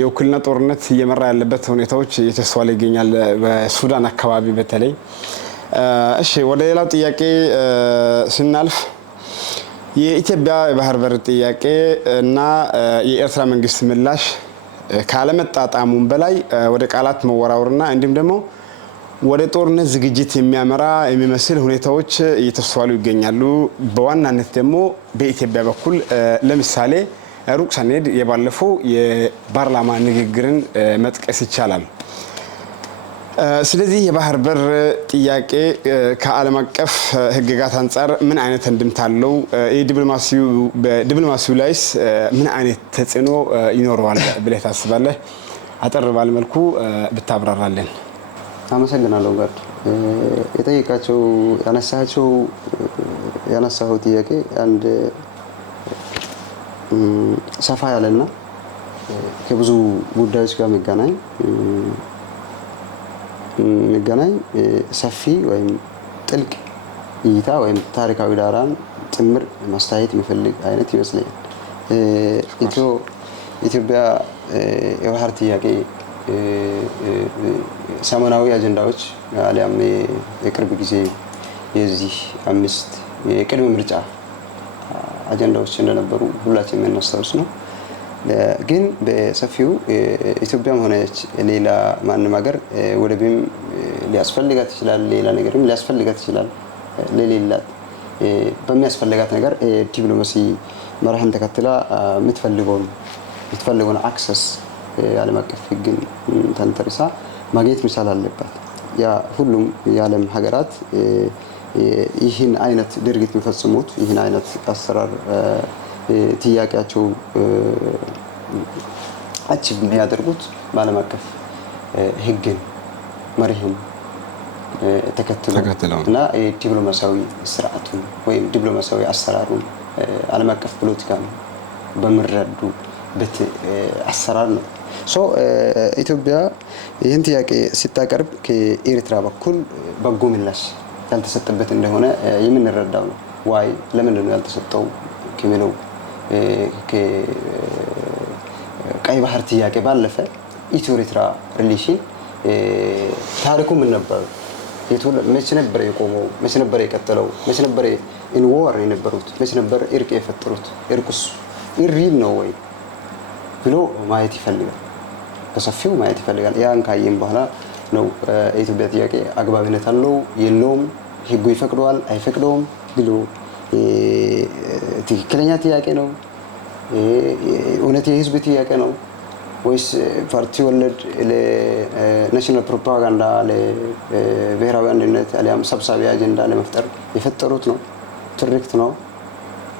የውክልና ጦርነት እየመራ ያለበት ሁኔታዎች እየተስተዋለ ይገኛል በሱዳን አካባቢ በተለይ። እሺ ወደ ሌላው ጥያቄ ስናልፍ የኢትዮጵያ የባህር በር ጥያቄ እና የኤርትራ መንግስት ምላሽ ካለመጣጣሙም በላይ ወደ ቃላት መወራወርና እንዲሁም ደግሞ ወደ ጦርነት ዝግጅት የሚያመራ የሚመስል ሁኔታዎች እየተስተዋሉ ይገኛሉ። በዋናነት ደግሞ በኢትዮጵያ በኩል ለምሳሌ ሩቅ ሳንሄድ የባለፈው የፓርላማ ንግግርን መጥቀስ ይቻላል። ስለዚህ የባህር በር ጥያቄ ከዓለም አቀፍ ሕግጋት አንጻር ምን አይነት እንድምታ አለው? በዲፕሎማሲው ላይስ ምን አይነት ተጽዕኖ ይኖረዋል ብለህ ታስባለህ? አጠር ባለ መልኩ ብታብራራለን። አመሰግናለሁ ጋር የጠየቃቸው ያነሳኸው ጥያቄ አንድ ሰፋ ያለና ከብዙ ጉዳዮች ጋር የሚገናኝ ሰፊ ወይም ጥልቅ እይታ ወይም ታሪካዊ ዳራን ጭምር ማስተያየት የሚፈልግ አይነት ይመስለኛል። ኢትዮጵያ የባህር ጥያቄ ሰሞናዊ አጀንዳዎች አሊያም የቅርብ ጊዜ የዚህ 5 የቅድመ ምርጫ አጀንዳዎች እንደነበሩ ሁላችንም የምናስታውስ ነው። ግን በሰፊው ኢትዮጵያም ሆነች ሌላ ማንም ሀገር ወደብም ሊያስፈልጋት ይችላል፣ ሌላ ነገርም ሊያስፈልጋት ይችላል። ለሌላት በሚያስፈልጋት ነገር ዲፕሎማሲ መርህን ተከትላ የምትፈልገውን አክሰስ የዓለም አቀፍ ሕግን ተንተርሳ ማግኘት መቻል አለባት። ያ ሁሉም የዓለም ሀገራት ይህን አይነት ድርጊት የሚፈጽሙት ይህን አይነት አሰራር ጥያቄያቸው አቺቭ የሚያደርጉት በዓለም አቀፍ ሕግን መርህን ተከትለው እና የዲፕሎማሲያዊ ስርዓቱን ወይም ዲፕሎማሲያዊ አሰራሩን ዓለም አቀፍ ፖለቲካን በሚረዱበት አሰራር ነው። ኢትዮጵያ ይህን ጥያቄ ስታቀርብ ከኤርትራ በኩል በጎ ምላሽ ያልተሰጠበት እንደሆነ የምንረዳው ነው። ዋይ ለምንድን ነው ያልተሰጠው ከሚለው ቀይ ባህር ጥያቄ ባለፈ ኢትዮ ኤርትራ ሪሌሽን ታሪኩ ምን ነበር? መቼ ነበር የቆመው? መቼ ነበር የቀጠለው? መቼ ነበር ኢን ዋር የነበሩት? መቼ ነበር እርቅ የፈጠሩት? እርቁስ ኢሪል ነው ወይ ብሎ ማየት ይፈልጋል። በሰፊው ማየት ይፈልጋል። ያን ካየም በኋላ ነው የኢትዮጵያ ጥያቄ አግባብነት አለው የለውም፣ ህጉ ይፈቅደዋል አይፈቅደውም ብሎ ትክክለኛ ጥያቄ ነው፣ እውነት የህዝብ ጥያቄ ነው ወይስ ፓርቲ ወለድ ለናሽናል ፕሮፓጋንዳ ለብሔራዊ አንድነት አሊያም ሰብሳቢ አጀንዳ ለመፍጠር የፈጠሩት ነው? ትርክት ነው?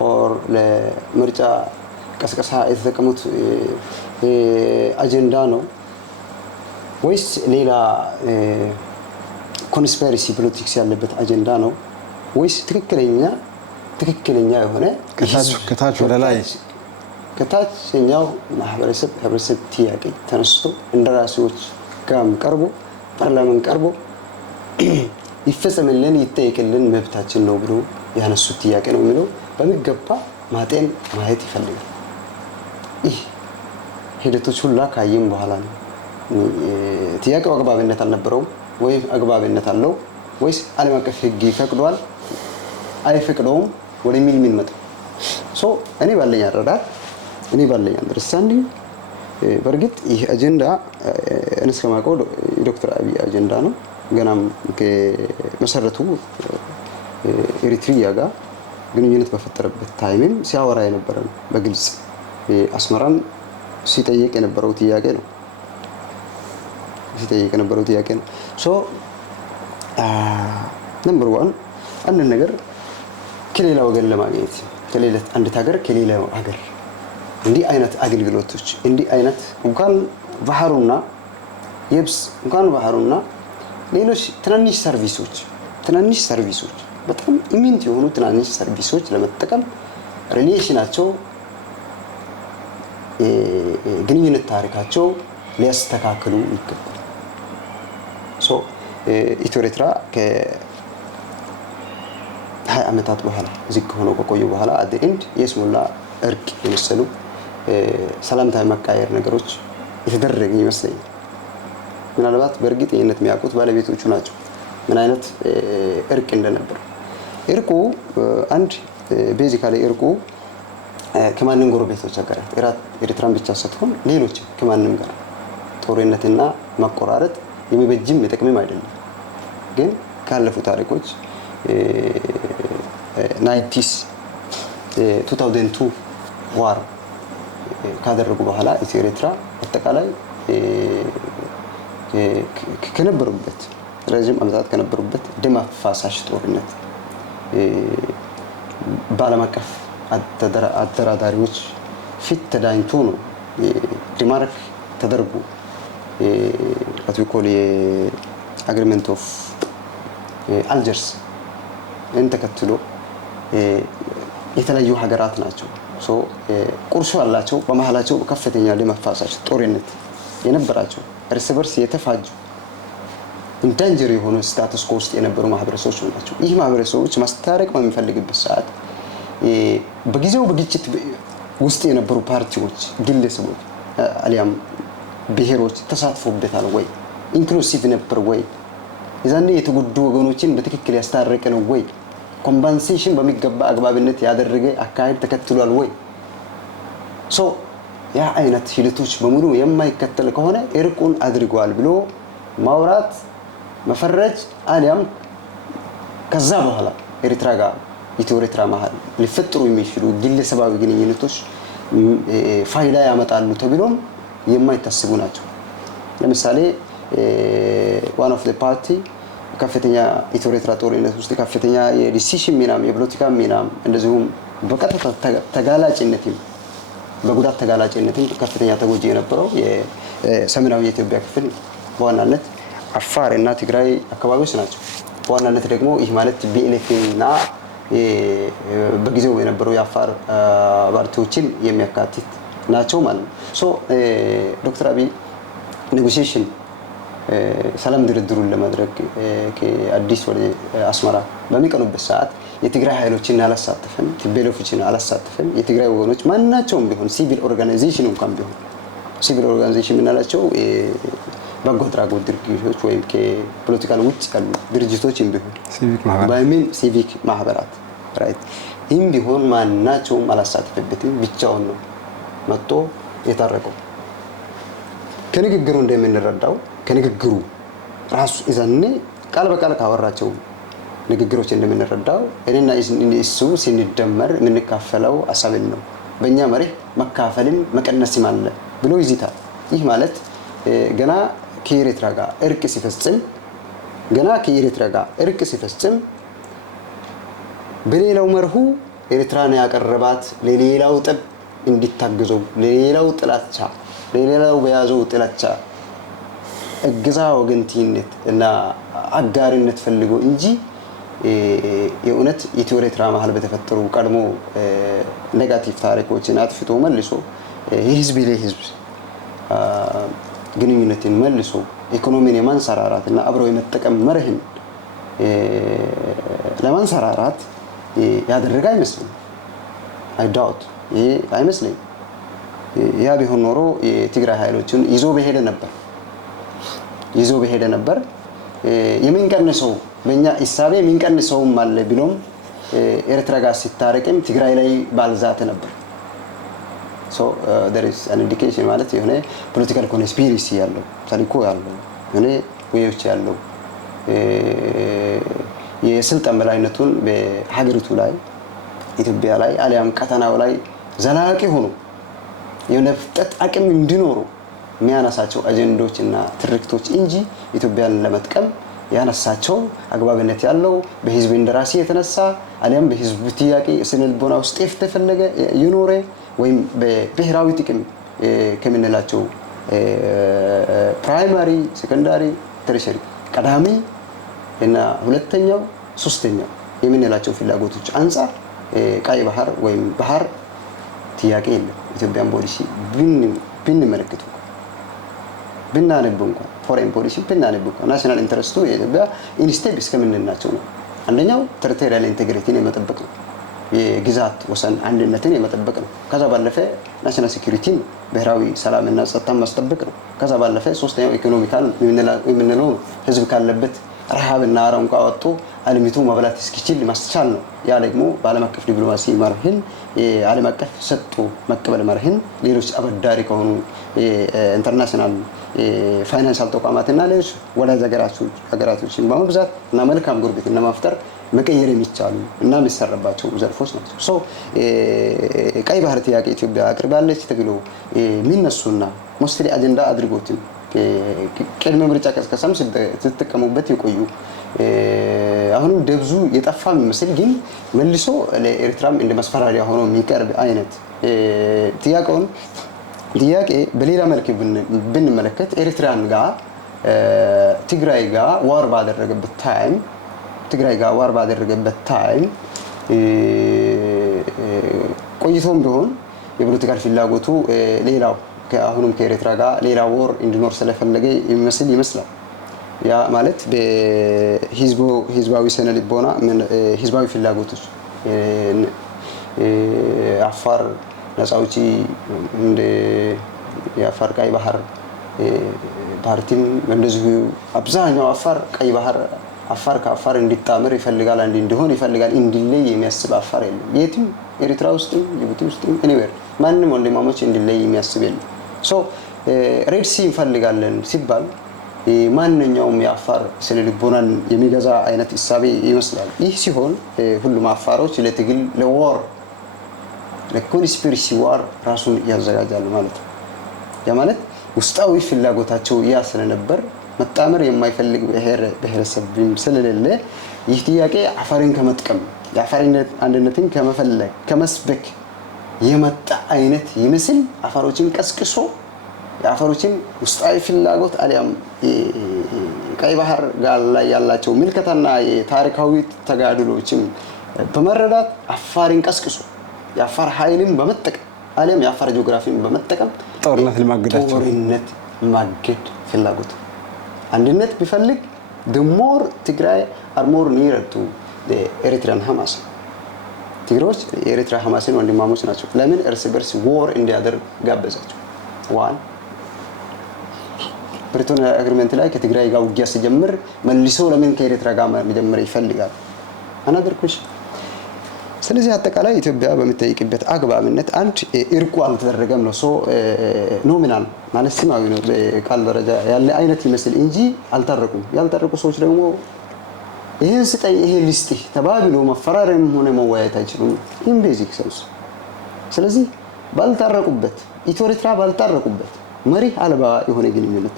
ኦር ለምርጫ ቀስቀሳ የተጠቀሙት አጀንዳ ነው? ወይስ ሌላ ኮንስፓይረሲ ፖለቲክስ ያለበት አጀንዳ ነው? ወይስ ትክክለኛ የሆነ ከታች ወደ ላይ ከታችኛው ህብረተሰብ ጥያቄ ተነስቶ እንደራሴዎች ጋም ቀርቦ ፓርላመንት ቀርቦ ይፈጸምልን ይጠይቅልን መብታችን ነው ብሎ ያነሱት ጥያቄ ነው የሚለው በሚገባ ማጤን ማየት ይፈልጋል። ይህ ሂደቶች ሁላ ካየም በኋላ ነው ጥያቄው አግባብነት አልነበረውም ወይ አግባብነት አለው ወይስ ዓለም አቀፍ ህግ ይፈቅደዋል አይፈቅደውም ወደሚል ምን መጣ። እኔ ባለኝ አረዳድ እኔ ባለኝ አንደርስታንዲንግ በርግጥ ይህ አጀንዳ እንስከማቀው ዶክተር አብይ አጀንዳ ነው። ገናም ከመሰረቱ ኤሪትሪያ ጋር ግንኙነት በፈጠረበት ታይምም ሲያወራ የነበረ ነው። በግልጽ አስመራም ሲጠይቅ የነበረው ጥያቄ ነው። ነምበር 1 አንድ ነገር ከሌላ ወገን ለማግኘት ከሌላ አንድ ሀገር ከሌላ ሀገር እንዲህ አይነት አገልግሎቶች እንዲህ አይነት እንኳን ባህሩና የብስ እንኳን ባህሩና ሌሎች ትናንሽ ሰርቪሶች በጣም ኢሚንት የሆኑ ትናንሽ ሰርቪሶች ለመጠቀም ሪሌሽናቸው ግንኙነት ታሪካቸው ሊያስተካክሉ ይገባል። ኢትዮ ኤርትራ ከ20 ዓመታት በኋላ ዝግ ሆነው ከቆዩ በኋላ አት ዘ ኤንድ የስሙላ እርቅ የመሰሉ ሰላምታዊ መቃየር ነገሮች የተደረገ ይመስለኛል። ምናልባት በእርግጠኝነት የሚያውቁት ባለቤቶቹ ናቸው ምን አይነት እርቅ እንደነበር። እርቁ አንድ ቤዚካሊ እርቁ ከማንም ጎረቤቶች ጋር ኤርትራን ብቻ ሳትሆን ሌሎች ከማንም ጋር ጦርነትና ማቆራረጥ የሚበጅም የጥቅምም አይደለም። ግን ካለፉ ታሪኮች 2002 ዋር ካደረጉ በኋላ ኢትዮ ኤርትራ አጠቃላይ ከነበሩበት ረጅም ዓመታት ከነበሩበት ደም አፋሳሽ ጦርነት በዓለም አቀፍ አደራዳሪዎች ፊት ተዳኝቶ ነው ዲማርክ ተደርጎ አትኮል የአግሪመንት ኦፍ አልጀርስ ተከትሎ የተለያዩ ሀገራት ናቸው ቁርሾ አላቸው። በመሃላቸው ከፍተኛ ደም አፋሳሽ ጦርነት የነበራቸው እርስ በርስ የተፋጁ ኢንዳንጀር የሆኑ ስታተስ ኮ ውስጥ የነበሩ ማህበረሰቦች ናቸው። ይህ ማህበረሰቦች ማስታረቅ በሚፈልግበት ሰዓት በጊዜው በግጭት ውስጥ የነበሩ ፓርቲዎች፣ ግለሰቦች አሊያም ብሔሮች ተሳትፎበታል ወይ? ኢንክሉሲቭ ነበር ወይ? የዛኔ የተጎዱ ወገኖችን በትክክል ያስታረቀ ነው ወይ? ኮምፐንሴሽን በሚገባ አግባብነት ያደረገ አካሄድ ተከትሏል ወይ? ያ አይነት ሂደቶች በሙሉ የማይከተል ከሆነ እርቁን አድርጓል ብሎ ማውራት መፈረጅ አሊያም ከዛ በኋላ ኤርትራ ጋር ኢትዮ ኤርትራ መሀል ሊፈጥሩ የሚችሉ ግለሰባዊ ግንኙነቶች ፋይዳ ያመጣሉ ተብሎም የማይታሰቡ ናቸው። ለምሳሌ ዋን ኦፍ ዘ ፓርቲ ከፍተኛ ኢትዮ ኤርትራ ጦርነት ውስጥ ከፍተኛ የዲሲሽን ሚናም የፖለቲካ ሚናም እንደዚሁም በቀጥታ ተጋላጭነትም በጉዳት ተጋላጭነትም ከፍተኛ ተጎጂ የነበረው የሰሜናዊ የኢትዮጵያ ክፍል በዋናነት አፋር እና ትግራይ አካባቢዎች ናቸው። በዋናነት ደግሞ ይህ ማለት ቢኤልኤፍ እና በጊዜው የነበረው የአፋር ፓርቲዎችን የሚያካትት ናቸው ማለት ነው። ዶክተር አብይ ኔጎሲዬሽን ሰላም ድርድሩን ለማድረግ ከአዲስ ወደ አስመራ በሚቀኑበት ሰዓት የትግራይ ኃይሎችን አላሳተፈም፣ ቲቤሎፎችን አላሳተፈም። የትግራይ ወገኖች ማናቸውም ቢሆን ሲቪል ኦርጋናይዜሽን እንኳን ቢሆን ሲቪል ኦርጋናይዜሽን የምንላቸው በጎ አድራጎት ድርጅቶች ወይም ከፖለቲካል ውጭ ያሉ ድርጅቶችም ቢሆን ሲቪክ ማህበራት ራይት ይህም ቢሆን ማናቸውም አላሳተፈበትም። ብቻውን ነው መጥቶ የታረቀው። ከንግግሩ እንደምንረዳው ከንግግሩ ራሱ ይዘን ቃል በቃል ካወራቸው ንግግሮች እንደምንረዳው እኔና እሱ ሲንደመር የምንካፈለው አሳብን ነው። በእኛ መርህ መካፈልም መቀነስም አለ ብሎ ይዚታል። ይህ ማለት ገና ከኤርትራ ጋር እርቅ ሲፈጽም በሌላው መርሁ ኤርትራን ያቀረባት ለሌላው ጠብ እንዲታገዘው ለሌላው በያዘው ጥላቻ እገዛ ወገንቲነት እና አጋርነት ፈልጎ እንጂ የእውነት ኢትዮ ኤርትራ መሀል በተፈጠሩ ቀድሞ ኔጋቲቭ ታሪኮችን አጥፍቶ መልሶ የህዝብ ለህዝብ ግንኙነትን መልሶ ኢኮኖሚን የማንሰራራት እና አብረው የመጠቀም መርህን ለማንሰራራት ያደረገ አይመስልም። አይዳውት ይሄ አይመስልም። ያ ቢሆን ኖሮ የትግራይ ኃይሎችን ይዞ በሄደ ነበር። የምንቀንሰው በእኛ ኢሳቤ የምንቀንሰውም አለ ቢሎም ኤርትራ ጋር ሲታረቅም ትግራይ ላይ ባልዛተ ነበር። so there is an indication ማለት የሆነ ፖለቲካል ኮንስፒረሲ ያለው ታሪኮ ያለው የሆነ ወይዎች ያለው የስልጣን በላይነቱን በሀገሪቱ ላይ ኢትዮጵያ ላይ አሊያም ቀጠናው ላይ ዘላቂ ሆኖ የነፍጠት አቅም እንዲኖሩ የሚያነሳቸው አጀንዳዎችና ትርክቶች እንጂ ኢትዮጵያን ለመጥቀም ያነሳቸው አግባብነት ያለው በህዝብ እንደራሲ የተነሳ አሊያም በህዝብ ጥያቄ ስነልቦና ውስጥ የተፈለገ ይኖረ ወይም በብሔራዊ ጥቅም ከመነላቸው ፕራይማሪ፣ ሴኮንዳሪ፣ ተርሸሪ ቀዳሚ እና ሁለተኛው ሶስተኛው የምንላቸው ፍላጎቶች አንፃር ቀይ ባህር ወይም ባህር ጥያቄ የለም። ኢትዮጵያን ፖሊሲ ብንመለከቱ ብናነብ እንኳን ፎሬን ፖሊሲ ብናነብ እንኳን ናሽናል ኢንተረስቱ የኢትዮጵያ ኢንስቴብ እስከምንናቸው ነው። አንደኛው ቴሪቶሪያል ኢንቴግሪቲን የመጠበቅ ነው። የግዛት ወሰን አንድነትን የመጠበቅ ነው። ከዛ ባለፈ ናሽናል ሴኩሪቲን ብሔራዊ ሰላምና ጸጥታን ማስጠበቅ ነው። ከዛ ባለፈ ሶስተኛው ኢኮኖሚካል የምንለው ነው። ህዝብ ካለበት ረሃብና አረንቋ ወጥቶ አለሚቱ መብላት እስኪችል ማስቻል ነው። ያ ደግሞ በዓለም አቀፍ ዲፕሎማሲ መርህን የዓለም አቀፍ ሰጥቶ መቀበል መርህን ሌሎች አበዳሪ ከሆኑ ኢንተርናሽናል ፋይናንሻል ተቋማትና ሌሎች ወዳጅ ሀገራቶችን በመብዛት እና መልካም ጉርብትና ለማፍጠር መቀየር የሚቻሉ እና የሚሰራባቸው ዘርፎች ናቸው። ሶ ቀይ ባህር ጥያቄ ኢትዮጵያ አቅርባለች ተብሎ የሚነሱና ሞስትሊ አጀንዳ አድርጎትም ቅድመ ምርጫ ቀስቀሳም ስትጠቀሙበት የቆዩ አሁንም ደብዙ የጠፋ የሚመስል ግን መልሶ ለኤርትራም እንደ ማስፈራሪያ ሆኖ የሚቀርብ አይነት ጥያቄ በሌላ መልክ ብንመለከት ኤርትራን ጋር ትግራይ ጋር ዋር ባደረገበት ታይም ቆይቶም ቢሆን የፖለቲካል ፍላጎቱ ሌላው አሁንም ከኤርትራ ጋር ሌላ ወር እንዲኖር ስለፈለገ ይመስላል። ያ ማለት በህዝባዊ ስነ ልቦና ህዝባዊ ፍላጎቶች አፋር ነፃ አውጪ እንደ የአፋር ቀይ ባህር ፓርቲም እንደዚሁ አብዛኛው አፋር ቀይ ባህር አፋር ከአፋር እንዲጣመር ይፈልጋል፣ አንድ እንዲሆን ይፈልጋል። እንዲለይ የሚያስብ አፋር የለም። የትም ኤርትራ ውስጥም ጅቡቲ ውስጥም ኤኒዌር ማንንም ወንድማሞች እንዲለይ የሚያስብ የለም። ሶ ሬድ ሲ እንፈልጋለን ሲባል ማንኛውም የአፋር ስነ ልቦናን የሚገዛ አይነት እሳቤ ይመስላል። ይህ ሲሆን ሁሉም አፋሮች ለትግል ለወር ለኮንስፒረሲ ዋር ራሱን ያዘጋጃሉ ማለት ነው። ያ ማለት ውስጣዊ ፍላጎታቸው ያ ስለነበር መጣመር የማይፈልግ ብሔረሰብም ስለሌለ ይህ ጥያቄ አፋርን ከመጥቀም የአፋርን አንድነትን ከመፈለግ ከመስበክ የመጣ አይነት ይመስል አፋሮችን ቀስቅሶ የአፋሮችን ውስጣዊ ፍላጎት አሊያም ቀይ ባህር ጋር ላይ ያላቸው ምልከታና የታሪካዊ ተጋድሎችን በመረዳት አፋርን ቀስቅሶ የአፋር ኃይልን በመጠቀም አሊያም የአፋር ጂኦግራፊን በመጠቀም ጦርነት ማገድ ፍላጎት አንድነት ቢፈልግ the more Tigray are more nearer to the Eritrean Hamas ትግሬዎች የኤርትራ ሐማስን ወንድማሞች ናቸው። ለምን እርስ በርስ war እንዲያደርግ ጋበዛቸው። ዋን ፕሪቶሪያ አግሪመንት ላይ ከትግራይ ጋር ውጊያ ሲጀምር መልሶ ለምን ከኤርትራ ጋር መጀመር ይፈልጋል? አናደርኩሽ። ስለዚህ አጠቃላይ ኢትዮጵያ በምትጠይቅበት አግባብነት አንድ እርቁ አልተደረገም ነው። ኖሚናል ማለት ስማዊ ነው በቃል ደረጃ ያለ አይነት ይመስል እንጂ አልታረቁም። ያልታረቁ ሰዎች ደግሞ ይሄን ስጠኝ ይሄ ልስጥህ ተባብሎ መፈራረም ሆነ መወያየት አይችሉም ኢን ቤዚክ ሴንስ። ስለዚህ ባልታረቁበት ኢትዮ-ኤርትራ ባልታረቁበት መሪህ አልባ የሆነ ግንኙነት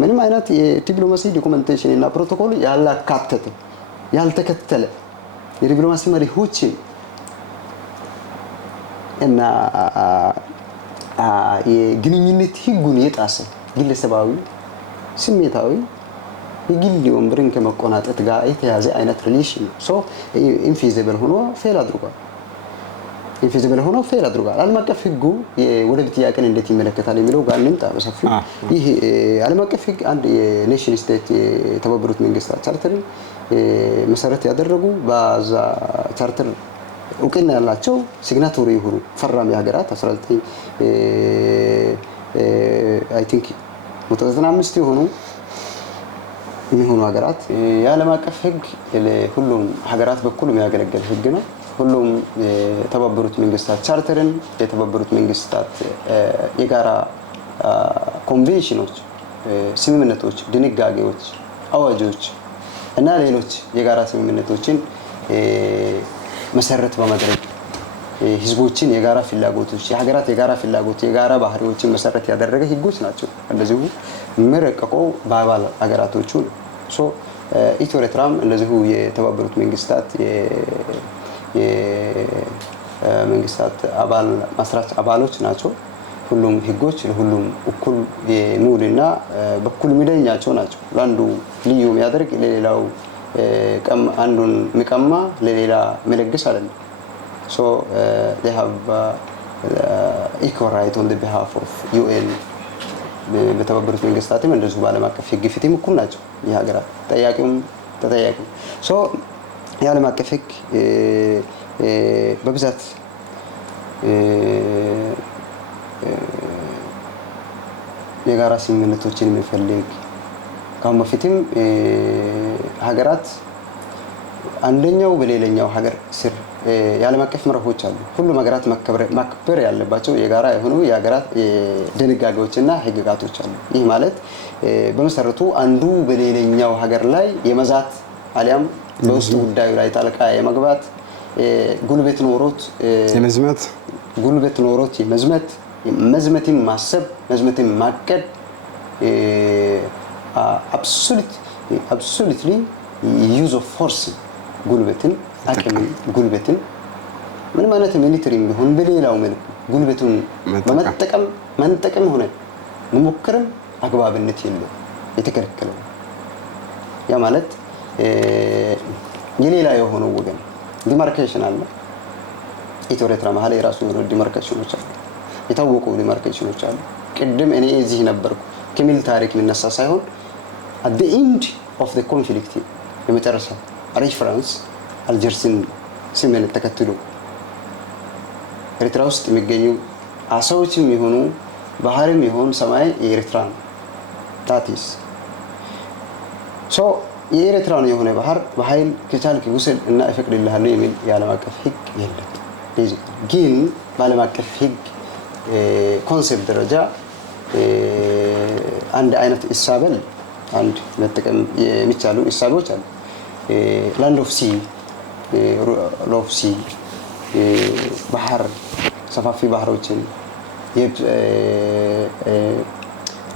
ምንም አይነት የዲፕሎማሲ ዶኩሜንቴሽን እና ፕሮቶኮል ያላካተተ ያልተከተለ የዲፕሎማሲ መሪሆችን እና የግንኙነት ህጉን የጣሰ ግለሰባዊ ስሜታዊ የግል ወንበርን ከመቆናጠጥ ጋር የተያዘ አይነት ሪሌሽን ነው። ሶ ኢንፊዚብል ሆኖ ፌል አድርጓል። ዓለም አቀፍ ህጉ የወደብ ጥያቄን እንዴት ይመለከታል የሚለው ጋር እንምጣ በሰፊው። ይህ ዓለም አቀፍ ህግ አንድ የኔሽን ስቴት የተባበሩት መንግስታት ቻርተርን መሰረት ያደረጉ በዛ ቻርተር እውቅና ያላቸው ሲግናቶሪ የሆኑ ፈራሚ ሀገራት 1995 የሆኑ የሚሆኑ ሀገራት የዓለም አቀፍ ህግ ለሁሉም ሀገራት በኩል የሚያገለግል ህግ ነው። ሁሉም የተባበሩት መንግስታት ቻርተርን የተባበሩት መንግስታት የጋራ ኮንቬንሽኖች፣ ስምምነቶች፣ ድንጋጌዎች፣ አዋጆች እና ሌሎች የጋራ ስምምነቶችን መሰረት በማድረግ ህዝቦችን የጋራ ፍላጎቶች የሀገራት የጋራ ፍላጎት የጋራ ባህሪዎችን መሰረት ያደረገ ህጎች ናቸው። እንደዚሁ መረቀቀው በአባል ሀገራቶቹ ነው። ኢትዮ-ኤርትራም እንደዚሁ የተባበሩት መንግስታት የመንግስታት አባል መስራች አባሎች ናቸው። ሁሉም ህጎች ለሁሉም እኩል የሚውልና በኩል የሚዳኛቸው ናቸው። ለአንዱ ልዩ የሚያደርግ ለሌላው አንዱን የሚቀማ ለሌላ መለገስ አይደለም። they have equal right on the behalf of UN በተባበሩት መንግስታትም እንደዚሁ በዓለም አቀፍ ህግ ፊትም እኩል ናቸው። የሀገራት ጠያቂውም ተጠያቂው የዓለም አቀፍ ህግ በብዛት የጋራ ስምምነቶችን የሚፈልግ ካሁን በፊትም ሀገራት አንደኛው በሌላኛው ሀገር ስር የዓለም አቀፍ መርሆች አሉ። ሁሉም ሀገራት ማክበር ያለባቸው የጋራ የሆኑ የሀገራት ድንጋጌዎችና ህግጋቶች አሉ። ይህ ማለት በመሰረቱ አንዱ በሌላኛው ሀገር ላይ የመዛት አሊያም በውስጥ ጉዳዩ ላይ ጣልቃ የመግባት ጉልበት ኖሮት መዝመትን ማሰብ መዝመትን ማቀድ absolutely use of force ጉልበትን አቅም ጉልበትን ምን ማለት ሚሊተሪ ቢሆን በሌላው መልኩ ጉልበቱን መንጠቀም ሆነ መሞከርም አግባብነት የለው የተከለከለ። ያ ማለት የሌላ የሆነው ወገን ዲማርኬሽን አለ። ኢትዮ-ኤርትራ መሀል የራሱ የሆኑ ዲማርኬሽኖች አሉ፣ የታወቁ ዲማርኬሽኖች አሉ። ቅድም እኔ እዚህ ነበርኩ ከሚል ታሪክ የሚነሳ ሳይሆን at the end of the conflict የመጨረሻ ሬፈረንስ አልጀርስን ስምምነት ተከትሎ ኤርትራ ውስጥ የሚገኙ አሳዎችም የሆኑ ባህርም የሆኑ ሰማይ የኤርትራ ነው። ታቲስ የኤርትራ ነው የሆነ ባህር በኃይል ከቻልክ ውሰድ እና እፈቅድልሃለሁ የሚል የዓለም አቀፍ ህግ የለም። ግን በዓለም አቀፍ ህግ ኮንሴፕት ደረጃ አንድ አይነት ኢሳበል አንድ መጠቀም የሚቻሉ ኢሳቤዎች አሉ። ላንድ ኦፍ ሲ ሎፍ ሲ ባህር ሰፋፊ ባህሮችን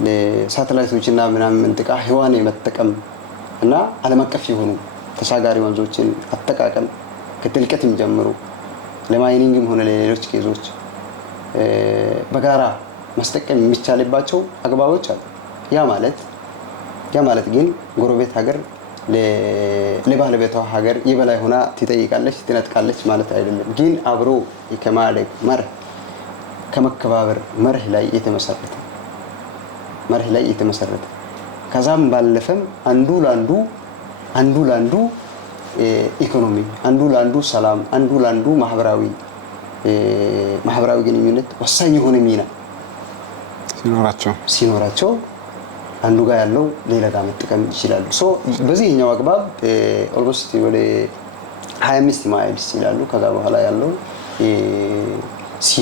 ለሳተላይቶችና ምናምን መንጥቃ ህዋን የመጠቀም እና ዓለም አቀፍ የሆኑ ተሻጋሪ ወንዞችን አጠቃቀም ከጥልቀትም ጀምሮ ለማይኒንግም ሆነ ለሌሎች ኬዞች በጋራ ማስጠቀም የሚቻልባቸው አግባቦች አሉ። ያ ማለት ግን ጎረቤት ሀገር ለባለቤቷ ሀገር የበላይ ሆና ትጠይቃለች፣ ትነጥቃለች ማለት አይደለም። ግን አብሮ ከማደግ መርህ ከመከባበር መርህ ላይ የተመሰረተ ከዛም ባለፈም አንዱ ላንዱ ኢኮኖሚ፣ አንዱ ላንዱ ሰላም፣ አንዱ ላንዱ ማህበራዊ ግንኙነት ወሳኝ የሆነ ሚና ሲኖራቸው አንዱ ጋር ያለው ሌላ ጋር መጠቀም ይችላሉ። ሶ በዚህኛው አግባብ ኦልሞስት ወደ 25 ማይልስ ይላሉ። ከዛ በኋላ ያለው ሲ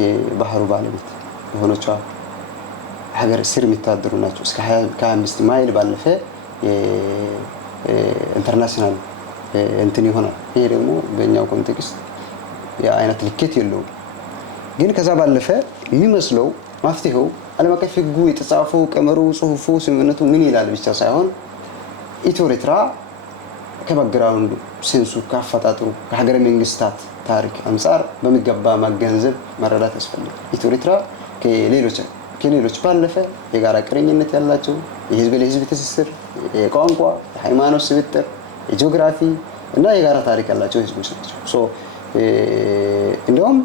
የባህሩ ባለቤት የሆነችው ሀገር ስር የሚታደሩ ናቸው። እስከ 25 ማይል ባለፈ ኢንተርናሽናል እንትን ይሆናል። ይሄ ደግሞ በእኛው ኮንቴክስት የአይነት ልኬት የለውም። ግን ከዛ ባለፈ የሚመስለው ማፍትሄው ዓለም አቀፍ ሕጉ የተጻፈው ቀመሩ፣ ጽሁፉ፣ ስምምነቱ ምን ይላል ብቻ ሳይሆን ኢትዮ ኤርትራ ከባክግራውንዱ ሴንሱ ካፈጣጥሩ ከሀገረ መንግስታት ታሪክ አንጻር በሚገባ ማገንዘብ መረዳት ያስፈልጋል። ኢትዮ ኤርትራ ከሌሎች ባለፈ የጋራ ቅርኝነት ያላቸው የህዝብ ለህዝብ ትስስር፣ የቋንቋ፣ የሃይማኖት ስብጥር፣ የጂኦግራፊ እና የጋራ ታሪክ ያላቸው ህዝቦች ናቸው። ሶ እንደውም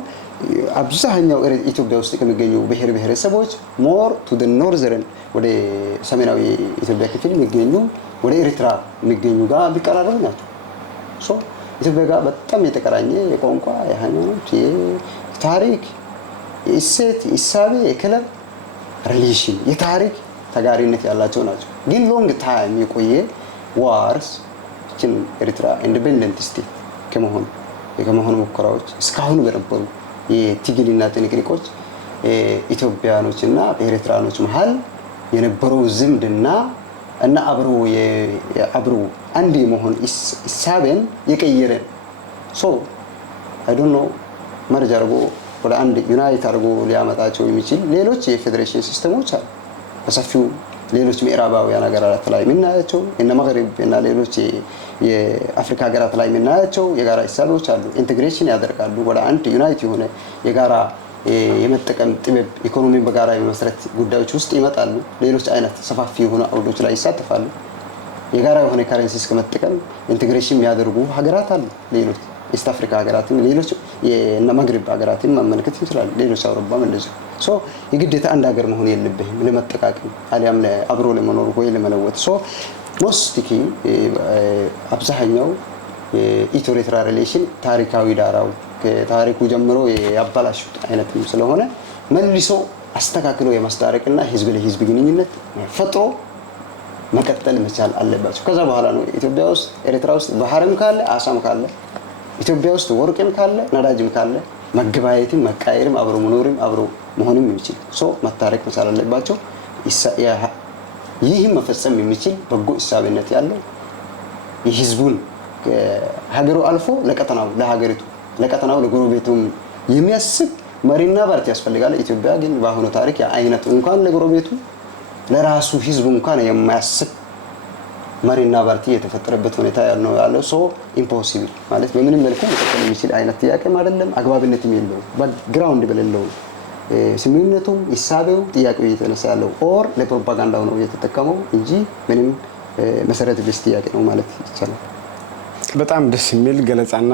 አብዛኛው ኢትዮጵያ ውስጥ ከሚገኙ ብሔር ብሔረሰቦች ሞር ቱ ዘ ኖርዘርን ወደ ሰሜናዊ ኢትዮጵያ ክፍል የሚገኙ ወደ ኤርትራ የሚገኙ ጋር ቢቀራረቡ ናቸው። ሶ ኢትዮጵያ ጋር በጣም የተቀራኘ የቋንቋ፣ የሃይማኖት፣ የታሪክ፣ የእሴት፣ የእሳቤ፣ የክለብ ሪሌሽን የታሪክ ተጋሪነት ያላቸው ናቸው። ግን ሎንግ ታይም የቆየ ዋርስ ችን ኤርትራ ኢንዲፔንደንት ስቴት ከመሆኑ ሙከራዎች እስካሁን በነበሩ የትግልና ትንቅንቆች ኢትዮጵያኖች እና ኤርትራኖች መሀል የነበረው ዝምድና እና አብሮ አንድ የመሆን እሳቤን የቀየረ ሶ አይ ዶንት ኖ መርጅ አድርጎ ወደ አንድ ዩናይት አድርጎ ሊያመጣቸው የሚችል ሌሎች የፌዴሬሽን ሲስተሞች አሉ። በሰፊው ሌሎች ምዕራባውያን ሀገራት ላይ የምናያቸው እነ መግሪብ እና ሌሎች የአፍሪካ ሀገራት ላይ የምናያቸው የጋራ እሳቤዎች አሉ። ኢንቴግሬሽን ያደርጋሉ። ወደ አንድ ዩናይት የሆነ የጋራ የመጠቀም ጥበብ ኢኮኖሚን በጋራ የመመስረት ጉዳዮች ውስጥ ይመጣሉ። ሌሎች አይነት ሰፋፊ የሆኑ አውዶች ላይ ይሳተፋሉ። የጋራ የሆነ ካረንሲ እስከመጠቀም ኢንቴግሬሽን የሚያደርጉ ሀገራት አሉ። ሌሎች ኢስት አፍሪካ ሀገራትም ሌሎች የእነ መግሪብ ሀገራትም መመልከት ይችላል። ሌሎች አውሮፓም እንደዚሁ። ሶ የግዴታ አንድ ሀገር መሆን የለብህም ለመጠቃቀም አሊያም አብሮ ለመኖር ወይ ለመለወጥ። ሶ ሞስቲኪ አብዛኛው የኢትዮ ኤርትራ ሪሌሽን ታሪካዊ ዳራው ከታሪኩ ጀምሮ ያባላሹት አይነትም ስለሆነ መልሶ አስተካክሎ የማስታረቅና ህዝብ ለህዝብ ግንኙነት ፈጥሮ መቀጠል መቻል አለባቸው። ከዛ በኋላ ነው ኢትዮጵያ ውስጥ ኤርትራ ውስጥ ባህርም ካለ አሳም ካለ ኢትዮጵያ ውስጥ ወርቅም ካለ ነዳጅም ካለ መገበያየትም መቃየርም አብሮ መኖርም አብሮ መሆንም የሚችል ሶ መታረቅ መቻል አለባቸው። ይህም መፈጸም የሚችል በጎ እሳቤነት ያለው የህዝቡን ሀገሩ አልፎ ለቀጠናው ለሀገሪቱ ለቀጠናው ለጎረቤቱም የሚያስብ መሪና ፓርቲ ያስፈልጋል። ኢትዮጵያ ግን በአሁኑ ታሪክ የአይነቱ እንኳን ለጎረቤቱ ለራሱ ህዝቡ እንኳን የማያስብ መሪና ፓርቲ የተፈጠረበት ሁኔታ ያለው ሶ ኢምፖሲብል ማለት በምንም መልኩ መቀጠል የሚችል አይነት ጥያቄም አይደለም፣ አግባብነትም የለውም። ባክግራውንድ በሌለው ስምምነቱም ኢሳቤው ጥያቄው እየተነሳ ያለው ኦር ለፕሮፓጋንዳው ነው እየተጠቀመው እንጂ ምንም መሰረት ቢስ ጥያቄ ነው ማለት ይቻላል። በጣም ደስ የሚል ገለጻና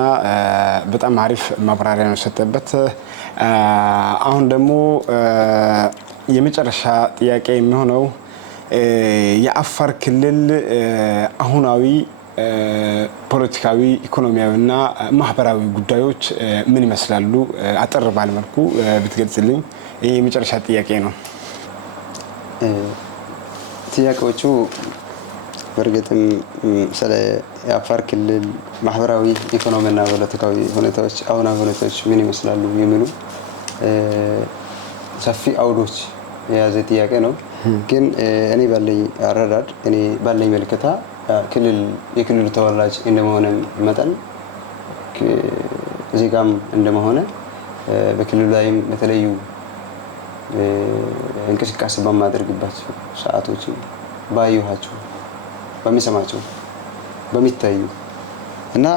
በጣም አሪፍ ማብራሪያ ነው ሰጠበት። አሁን ደግሞ የመጨረሻ ጥያቄ የሚሆነው የአፋር ክልል አሁናዊ ፖለቲካዊ፣ ኢኮኖሚያዊና ማህበራዊ ጉዳዮች ምን ይመስላሉ? አጠር ባለ መልኩ ብትገልጽልኝ። ይህ የመጨረሻ ጥያቄ ነው። ጥያቄዎቹ በእርግጥም ስለ የአፋር ክልል ማህበራዊ፣ ኢኮኖሚያዊና ፖለቲካዊ ሁኔታዎች አሁናዊ ሁኔታዎች ምን ይመስላሉ የሚሉ ሰፊ አውዶች የያዘ ጥያቄ ነው። ግን እኔ ባለኝ አረዳድ እኔ ባለኝ መልከታ የክልሉ ተወላጅ እንደመሆነ መጠን ዜጋም እንደመሆነ በክልሉ ላይም በተለዩ እንቅስቃሴ በማደርግባቸው ሰዓቶች ባየኋቸው፣ በሚሰማቸው፣ በሚታዩ እና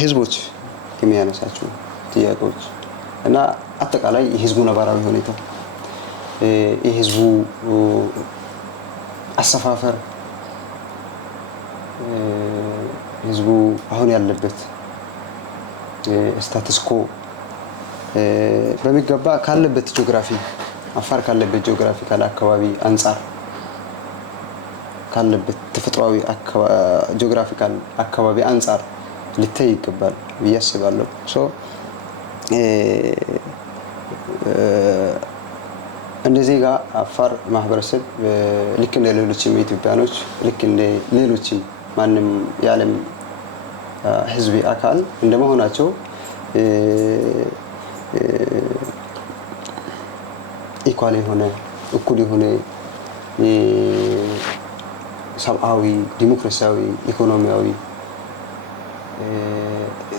ህዝቦች የሚያነሳቸው ጥያቄዎች እና አጠቃላይ የህዝቡ ነባራዊ ሁኔታ የህዝቡ አሰፋፈር ህዝቡ አሁን ያለበት ስታተስኮ በሚገባ ካለበት ጂኦግራፊ አፋር ካለበት ጂኦግራፊካል አካባቢ አንጻር ካለበት ተፈጥሯዊ ጂኦግራፊካል አካባቢ አንጻር ሊታይ ይገባል ብዬ አስባለሁ። እንደዚህ ጋር አፋር ማህበረሰብ ልክ እንደ ሌሎችም ኢትዮጵያኖች ልክ እንደ ሌሎችም ማንም የዓለም ህዝብ አካል እንደመሆናቸው ኢኳል የሆነ እኩል የሆነ ሰብአዊ፣ ዲሞክራሲያዊ፣ ኢኮኖሚያዊ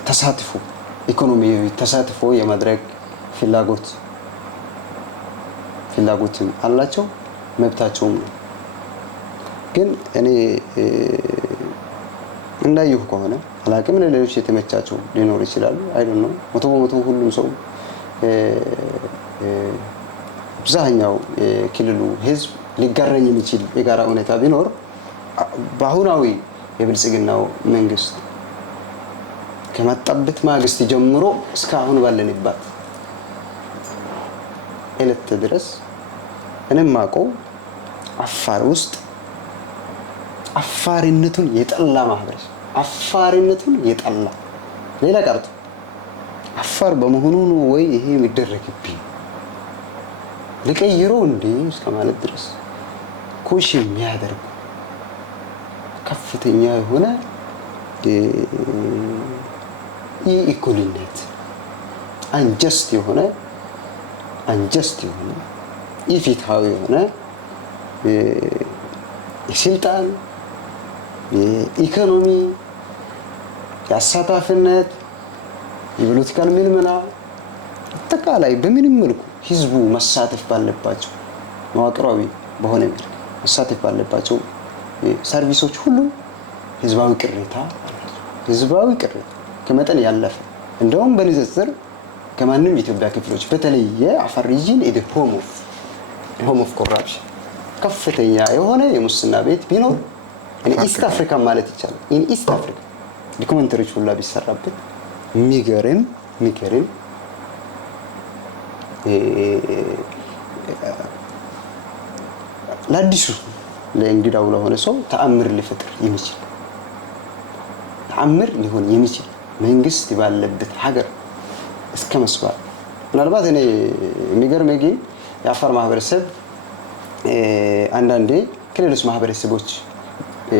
ተሳትፎ ኢኮኖሚያዊ ተሳትፎ የማድረግ ፍላጎትም አላቸው፣ መብታቸውም ነው። ግን እኔ እንዳየሁ ከሆነ አላቅም ለሌሎች የተመቻቸው ሊኖር ይችላሉ። አይ ዶንት ኖ መቶ በመቶ ሁሉም ሰው አብዛኛው የክልሉ ህዝብ ሊጋረኝ የሚችል የጋራ ሁኔታ ቢኖር በአሁናዊ የብልጽግናው መንግስት ከመጣበት ማግስት ጀምሮ እስካሁን ባለንባት እለት ድረስ እኔም ማቀው አፋር ውስጥ አፋሪነቱን የጠላ ማህበረሰብ አፋሪነቱን የጠላ ሌላ ቀርቶ አፋር በመሆኑ ነው ወይ ይሄ የሚደረግብኝ ለቀይሮ እንዴ እስከ ማለት ድረስ ኮሽ የሚያደርጉ ከፍተኛ የሆነ የኢኮኖሚነት አንጀስት የሆነ ኢፍትሃዊ የሆነ የስልጣን የኢኮኖሚ የአሳታፊነት የፖለቲካል ምልመላ አጠቃላይ በምንም መልኩ ህዝቡ መሳተፍ ባለባቸው መዋቅራዊ በሆነ መልኩ መሳተፍ ባለባቸው ሰርቪሶች ሁሉ ህዝባዊ ቅሬታ አላቸው። ህዝባዊ ቅሬታ ከመጠን ያለፈ እንደውም በንጽጽር ከማንም የኢትዮጵያ ክፍሎች በተለየ አፋር ሪጅን ሆም ኦፍ ኮራፕሽን ከፍተኛ የሆነ የሙስና ቤት ቢኖር ኢስት አፍሪካ ማለት ይቻላል። ኢስት አፍሪካ ዶክመንተሪዎች ሁላ ቢሰራበት የሚገርም ለአዲሱ ለእንግዳው ለሆነ ሰው ተአምር ሊሆን የሚችል መንግስት ባለበት ሀገር እስከ መስባል ምናልባት እኔ የሚገርመኝ ግን የአፋር ማህበረሰብ አንዳንዴ ከሌሎች ማህበረሰቦች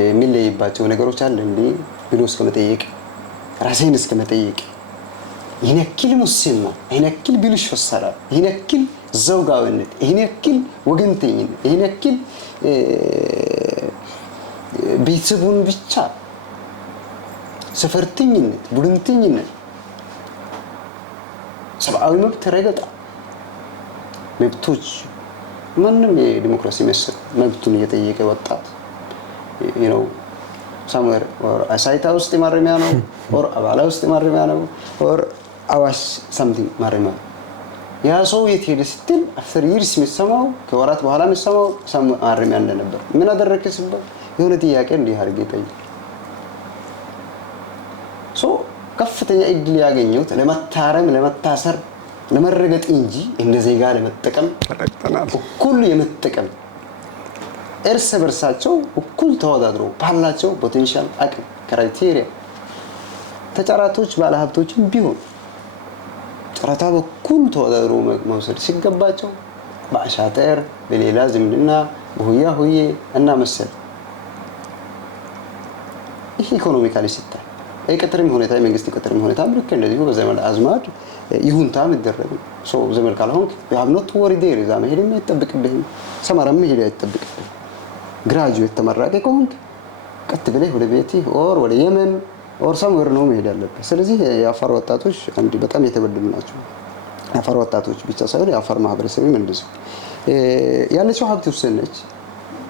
የሚለይባቸው ነገሮች አለ እንዴ ብሎ እስከመጠየቅ ራሴን እስከመጠየቅ ይህን ያክል ሙስና፣ ይህን ያክል ብልሹ አሰራር፣ ይህን ያክል ዘውጋዊነት፣ ይህን ያክል ወገንተኝነት፣ ይህን ያክል ቤተሰቡን ብቻ ሰፈርተኝነት፣ ቡድንተኝነት፣ ሰብአዊ መብት ረገጣ፣ መብቶች ማንም የዲሞክራሲ መሰል መብቱን እየጠየቀ ወጣት ሳምዌር አሳይታ ውስጥ ማረሚያ ነው ኦር አባላ ውስጥ ማረሚያ ነው ኦር አዋሽ ሳምቲንግ ማረሚያ ያ ሰው የት ሄደ ስትል አፍተር ይርስ የሚሰማው ከወራት በኋላ የሚሰማው ማረሚያ እንደነበር ምን አደረከ ሲባል የሆነ ጥያቄ እንዲህ አድርጌ ጠይቅ ከፍተኛ እድል ያገኘሁት ለመታረም ለመታሰር ለመረገጥ እንጂ እንደ ዜጋ ለመጠቀም እኩል የመጠቀም እርስ በርሳቸው እኩል ተወዳድረው ባላቸው ፖቴንሻል አቅም ክራይቴሪያ ተጫራቶች ባለሀብቶችም ቢሆን ጨረታ በኩል ተወዳድረው መውሰድ ሲገባቸው በአሻጠር በሌላ ዝምድና በሁያ ሁዬ እና መሰል ይህ ኢኮኖሚካሊ ሲታይ የቅጥርም ሁኔታ የመንግስት ቅጥርም ሁኔታ ልክ እንደዚሁ በዘመን አዝማድ ይሁንታ የሚደረግ ሰው ዘመን ካልሆንክ ያብኖት ወሪ ዴር እዛ መሄድም አይጠብቅብህም ሰመራም መሄድ አይጠብቅብህም ግራጁዌት ተመራቂ ከሆንክ ቀጥ ብለህ ወደ ቤትህ ኦር ወደ የመን ኦር ሰምዌር ነው መሄድ ያለብህ። ስለዚህ የአፋር ወጣቶች አንድ በጣም የተበደሉ ናቸው። የአፋር ወጣቶች ብቻ ሳይሆን የአፋር ማህበረሰብም እንደዚህ ያለችው ሀብት ውስን ነች።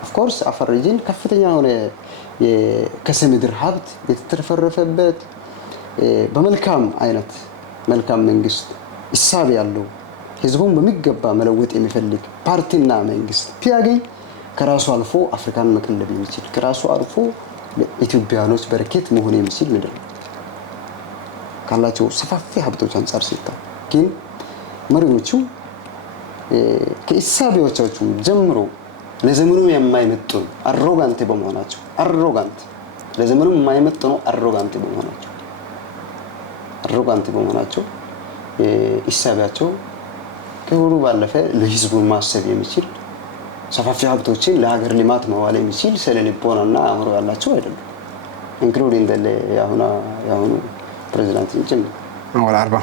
ኦፍ ኮርስ አፋር ሪጅን ከፍተኛ ሆነ የከርሰ ምድር ሀብት የተተረፈረፈበት በመልካም አይነት መልካም መንግስት ኢሳብ ያለው ህዝቡን በሚገባ መለወጥ የሚፈልግ ፓርቲና መንግስት ቢያገኝ ከራሱ አልፎ አፍሪካን መቀለብ የሚችል ከራሱ አልፎ ኢትዮጵያኖች በረከት መሆን የሚችል ምድር ካላቸው ሰፋፊ ሀብቶች አንፃር ሲታይ ግን መሪዎቹ ከኢሳቢዎቻቸው ጀምሮ ለዘመኑ የማይመጥኑ አሮጋንት በመሆናቸው ለዘመኑ የማይመጥኑ አሮጋንት በመሆናቸው ኢሳቢያቸው ከሁሉ ባለፈ ለህዝቡ ማሰብ የሚችል ሰፋፊ ሀብቶችን ለሀገር ልማት መዋል የሚችል ስነ-ልቦናና አእምሮ ያላቸው አይደሉም። ኢንክሉዲንግ ያሁኑ ፕሬዝዳንትን ጭምር ወላ 40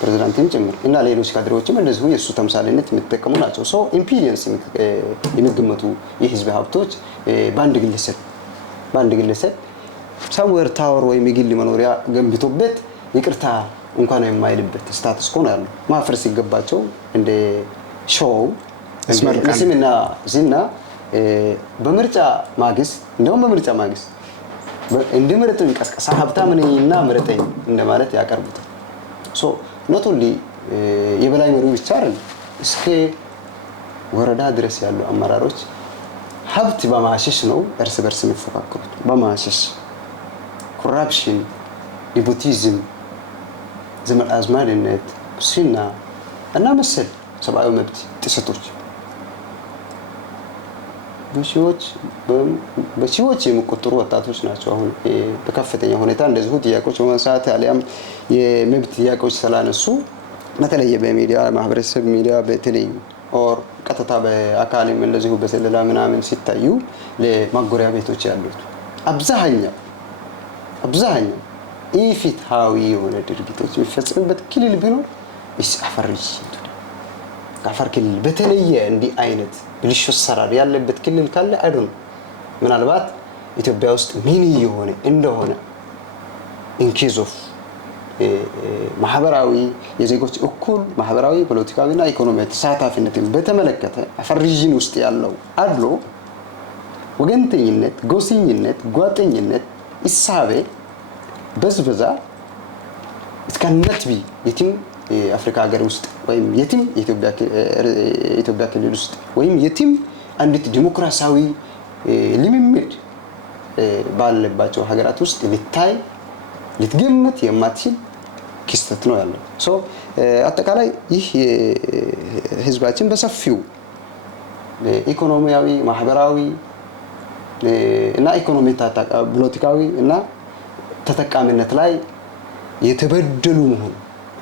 ፕሬዝዳንትን ጭምር እና ሌሎች ካድሬዎችም እንደዚሁ የእሱ ተምሳሌነት የሚጠቀሙ ናቸው። ሶ ኢምፒሪየንስ የሚገመቱ የህዝብ ሀብቶች በአንድ ግለሰብ ሳምዌር ታወር ወይም የግል መኖሪያ ገንብቶበት ይቅርታ እንኳን የማይልበት ስታተስ ኮ ነው ያለው። ማፍረስ ሲገባቸው እንደ ሾው ስምና ዝና በምርጫ ማግስት እንደ ምረጡኝ ቀስቀሳ ሀብታም ነኝና ምረጠኝ እንደማለት ያቀርቡታል። ሶ ኖት ኦንሊ የበላይ መሪው ብቻ አይደለም፣ እስከ ወረዳ ድረስ ያሉ አመራሮች ሀብት በማሸሽ ነው እርስ በርስ የሚፎካከሩት። በማሸሽ ኮራፕሽን፣ ኔፖቲዝም፣ ዘመድ አዝማድነት፣ ሙስና እና መሰል ሰብአዊ መብት ጥሰቶች በሺዎች የሚቆጠሩ ወጣቶች ናቸው አሁን በከፍተኛ ሁኔታ እንደዚሁ ጥያቄዎች በማንሳት አሊያም የመብት ጥያቄዎች ስላነሱ በተለየ በሚዲያ ማህበረሰብ ሚዲያ በተለይ ኦር ቀጥታ በአካልም እንደዚሁ በሰለላ ምናምን ሲታዩ ለማጎሪያ ቤቶች ያሉት አብዛኛው ኢፍትሃዊ የሆነ ድርጊቶች የሚፈጸሙበት ክልል ቢኖር አፋር ክልል በተለየ እንዲህ አይነት ብልሹ አሰራር ያለበት ክልል ካለ አይደለም። ምናልባት ኢትዮጵያ ውስጥ ምን የሆነ እንደሆነ ኢንኬዝ ኦፍ ማህበራዊ የዜጎች እኩል ማህበራዊ ፖለቲካዊና ኢኮኖሚያዊ ተሳታፊነትን በተመለከተ አፋር ሪጅን ውስጥ ያለው አድሎ፣ ወገንተኝነት፣ ጎሰኝነት፣ ጓጠኝነት፣ ኢሳቤ፣ በዝበዛ እስከነትቢ የትም የአፍሪካ ሀገር ውስጥ ወይም የትም የኢትዮጵያ ክልል ውስጥ ወይም የትም አንዲት ዲሞክራሲያዊ ልምምድ ባለባቸው ሀገራት ውስጥ ልትገመት የማትችል ክስተት ነው ያለው። ሶ አጠቃላይ ይህ ህዝባችን በሰፊው ኢኮኖሚያዊ፣ ማህበራዊ እና ፖለቲካዊ እና ተጠቃሚነት ላይ የተበደሉ መሆኑ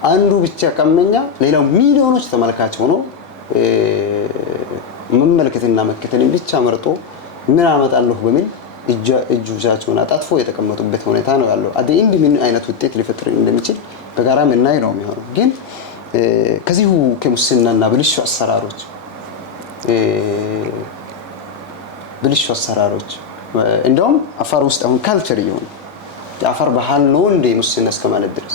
አንዱ ብቻ ቀመኛ ሌላው ሚሊዮኖች ተመልካች ሆኖ መመልከትና መከተልን ብቻ መርጦ ምን አመጣለሁ በሚል እጆቻቸውን አጣጥፎ የተቀመጡበት ሁኔታ ነው ያለው። አዲንዲ ምን አይነት ውጤት ሊፈጥር እንደሚችል በጋራ ምናይ ነው የሚሆነው። ግን ከዚሁ ከሙስናና ብልሹ አሰራሮች እንደውም አፋር ውስጥ አሁን ካልቸር እየሆነ የአፋር ባህል ነው እንደ ሙስና እስከማለት ድረስ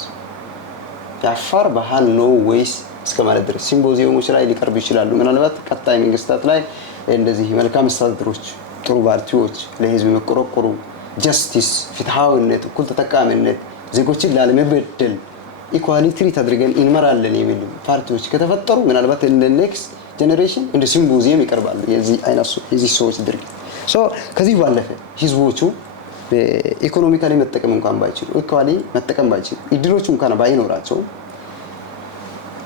የአፋር ባህል ነው ወይስ እስከማለት ድረስ ሲምፖዚየሞች ላይ ሊቀርቡ ይችላሉ። ምናልባት ቀጣይ መንግስታት ላይ እንደዚህ መልካም አስተዳደሮች፣ ጥሩ ፓርቲዎች፣ ለህዝብ መቆርቆሩ፣ ጀስቲስ፣ ፍትሃዊነት፣ እኩል ተጠቃሚነት፣ ዜጎችን ላለመበደል ኢኳሊቲ ተደርገን እንመራለን የሚሉ ፓርቲዎች ከተፈጠሩ ምናልባት እንደ ኔክስት ጀነሬሽን እንደ ሲምፖዚየም ይቀርባሉ የዚህ ሰዎች ድርጊት። ሶ ከዚህ ባለፈ ህዝቦቹ በኢኮኖሚካሊ መጠቀም እንኳን ባይችሉ ኢኳሊ መጠቀም ባይችሉ እድሎቹ እንኳን ባይኖራቸው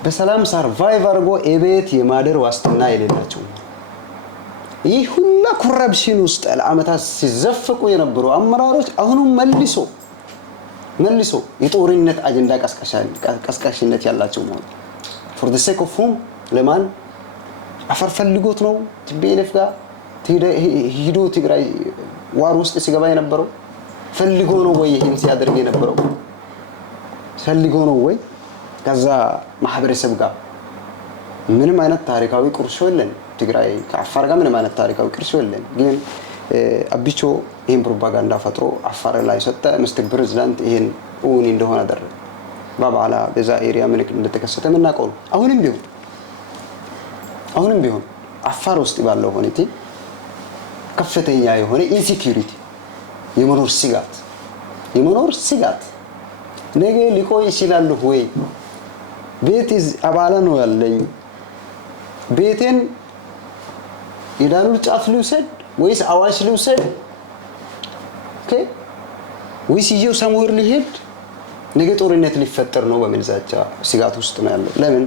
በሰላም ሰርቫይቭ አድርጎ እቤት የማደር ዋስትና የሌላቸው ይህ ሁላ ኮረፕሽን ውስጥ ለአመታት ሲዘፈቁ የነበሩ አመራሮች አሁንም መልሶ የጦርነት አጀንዳ ቀስቃሽነት ያላቸው ማለት for the sake of whom ለማን አፈር ፈልጎት ነው ቲቤልፍ ጋር ሂዶ ትግራይ ዋር ውስጥ ሲገባ የነበረው ፈልጎ ነው ወይ ይሄን ሲያደርግ የነበረው ፈልጎ ነው ወይ? ከዛ ማህበረሰብ ጋር ምንም አይነት ታሪካዊ ቁርሾ የለን። ትግራይ ከአፋር ጋር ምንም አይነት ታሪካዊ ቁርሾ የለን። ግን አቢቾ ይሄን ፕሮፓጋንዳ ፈጥሮ አፋር ላይ ሰጠ። ምስትር ፕሬዝዳንት ይሄን ኡኒ እንደሆነ አደረገ። ባባላ በዛ ኤሪያ ምን እንደተከሰተ ምናቀው። አሁንም ቢሆን አፋር ውስጥ ባለው ሁኔታ ከፍተኛ የሆነ ኢንሴኩሪቲ የመኖር ስጋት ነገ ሊቆይ ይችላል ወይ? ቤት አባላ ነው ያለኝ ቤቴን የዳኑር ጫፍ ልውሰድ ወይስ አዋሽ ልውሰድ? ኦኬ ወይስ ይዤው ሳሙር ሊሄድ ነገ ጦርነት ሊፈጠር ነው በሚል ዛቻ ስጋት ውስጥ ነው ያለው። ለምን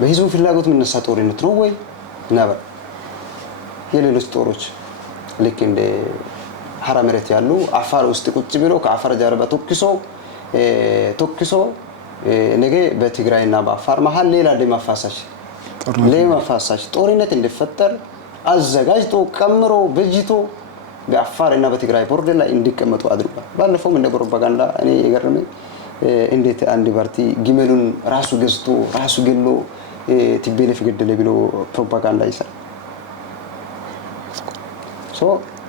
በህዝቡ ፍላጎት ምንነሳ ጦርነት ነው ወይ ነበር? የሌሎች ጦሮች ልክ እንደ ሐራ መሬት ያሉ አፋር ውስጥ ቁጭ ብሎ ከአፋር ጀርባ ተኩሶ ነገ በትግራይና በአፋር መሀል ሌላ ደም አፋሳሽ ጦርነት እንዲፈጠር አዘጋጅቶ ቀምሮ በጅቶ በአፋር እና በትግራይ ቦርደር ላይ እንዲቀመጡ አድርጓል። ባለፈውም እንደ ፕሮፓጋንዳ እኔ የገረመኝ እንዴት አንድ ፓርቲ ግመሉን ራሱ ገዝቶ ራሱ ገሎ ቲቤሌፍ ገደለ ብሎ ፕሮፓጋንዳ ይሰራል።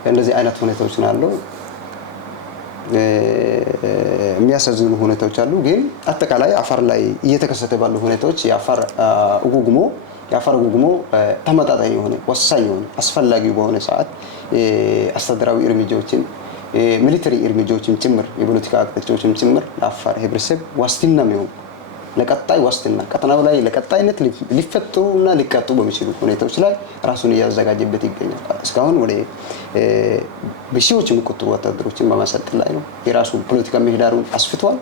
እንደዚህ አይነት ሁኔታዎች ናቸው። የሚያሳዝኑ ሁኔታዎች አሉ። ግን አጠቃላይ አፋር ላይ እየተከሰተ ባሉ ሁኔታዎች የአፋር ጉግሞ ተመጣጣኝ የሆነ ወሳኝ የሆነ አስፈላጊ በሆነ ሰዓት አስተዳደራዊ እርምጃዎችን ሚሊተሪ እርምጃዎችን ጭምር የፖለቲካ አቅጣጫዎችን ጭምር ለአፋር ህብረተሰብ ዋስትና የሚሆኑ ለቀጣይ ዋስትና ቀጠናው ላይ ለቀጣይነት ሊፈቱና ሊቀጡ በሚችሉ ሁኔታዎች ላይ ራሱን እያዘጋጀበት ይገኛል። እስካሁን ወደ በሺዎች የሚቆጠሩ ወታደሮችን በማሰልጠን ላይ ነው። የራሱ ፖለቲካ ምህዳሩን አስፍቷል።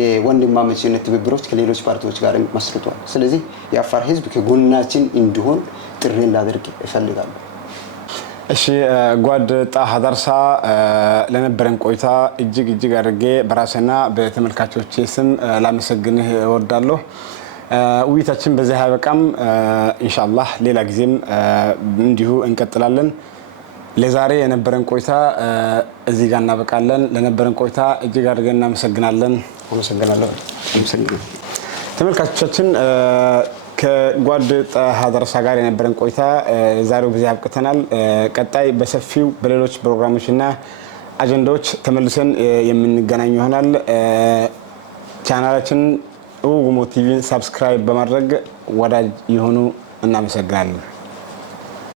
የወንድማማችነት ትብብሮች ከሌሎች ፓርቲዎች ጋር መስርቷል። ስለዚህ የአፋር ህዝብ ከጎናችን እንዲሆን ጥሪ እንዳደርግ እፈልጋለሁ። እሺ ጓድ ጣሃ ዳርሳ ለነበረን ቆይታ እጅግ አድርጌ በራሴና በተመልካቾቼ ስም ላመሰግንህ እወዳለሁ። ውይይታችን በዚህ አይበቃም። ኢንሻአላህ ሌላ ጊዜም እንዲሁ እንቀጥላለን። ለዛሬ የነበረን ቆይታ እዚህ ጋር እናበቃለን። ለነበረን ቆይታ እጅግ አድርገን እናመሰግናለን። ተመልካቾቻችን ከጓድ ጣሃ ዳርሳ ጋር የነበረን ቆይታ ዛሬው በዚህ አብቅተናል። ቀጣይ በሰፊው በሌሎች ፕሮግራሞችና አጀንዳዎች ተመልሰን የምንገናኝ ይሆናል። ቻናላችን እውጉሞ ቲቪን ሰብስክራይብ በማድረግ ወዳጅ ይሁኑ። እናመሰግናለን።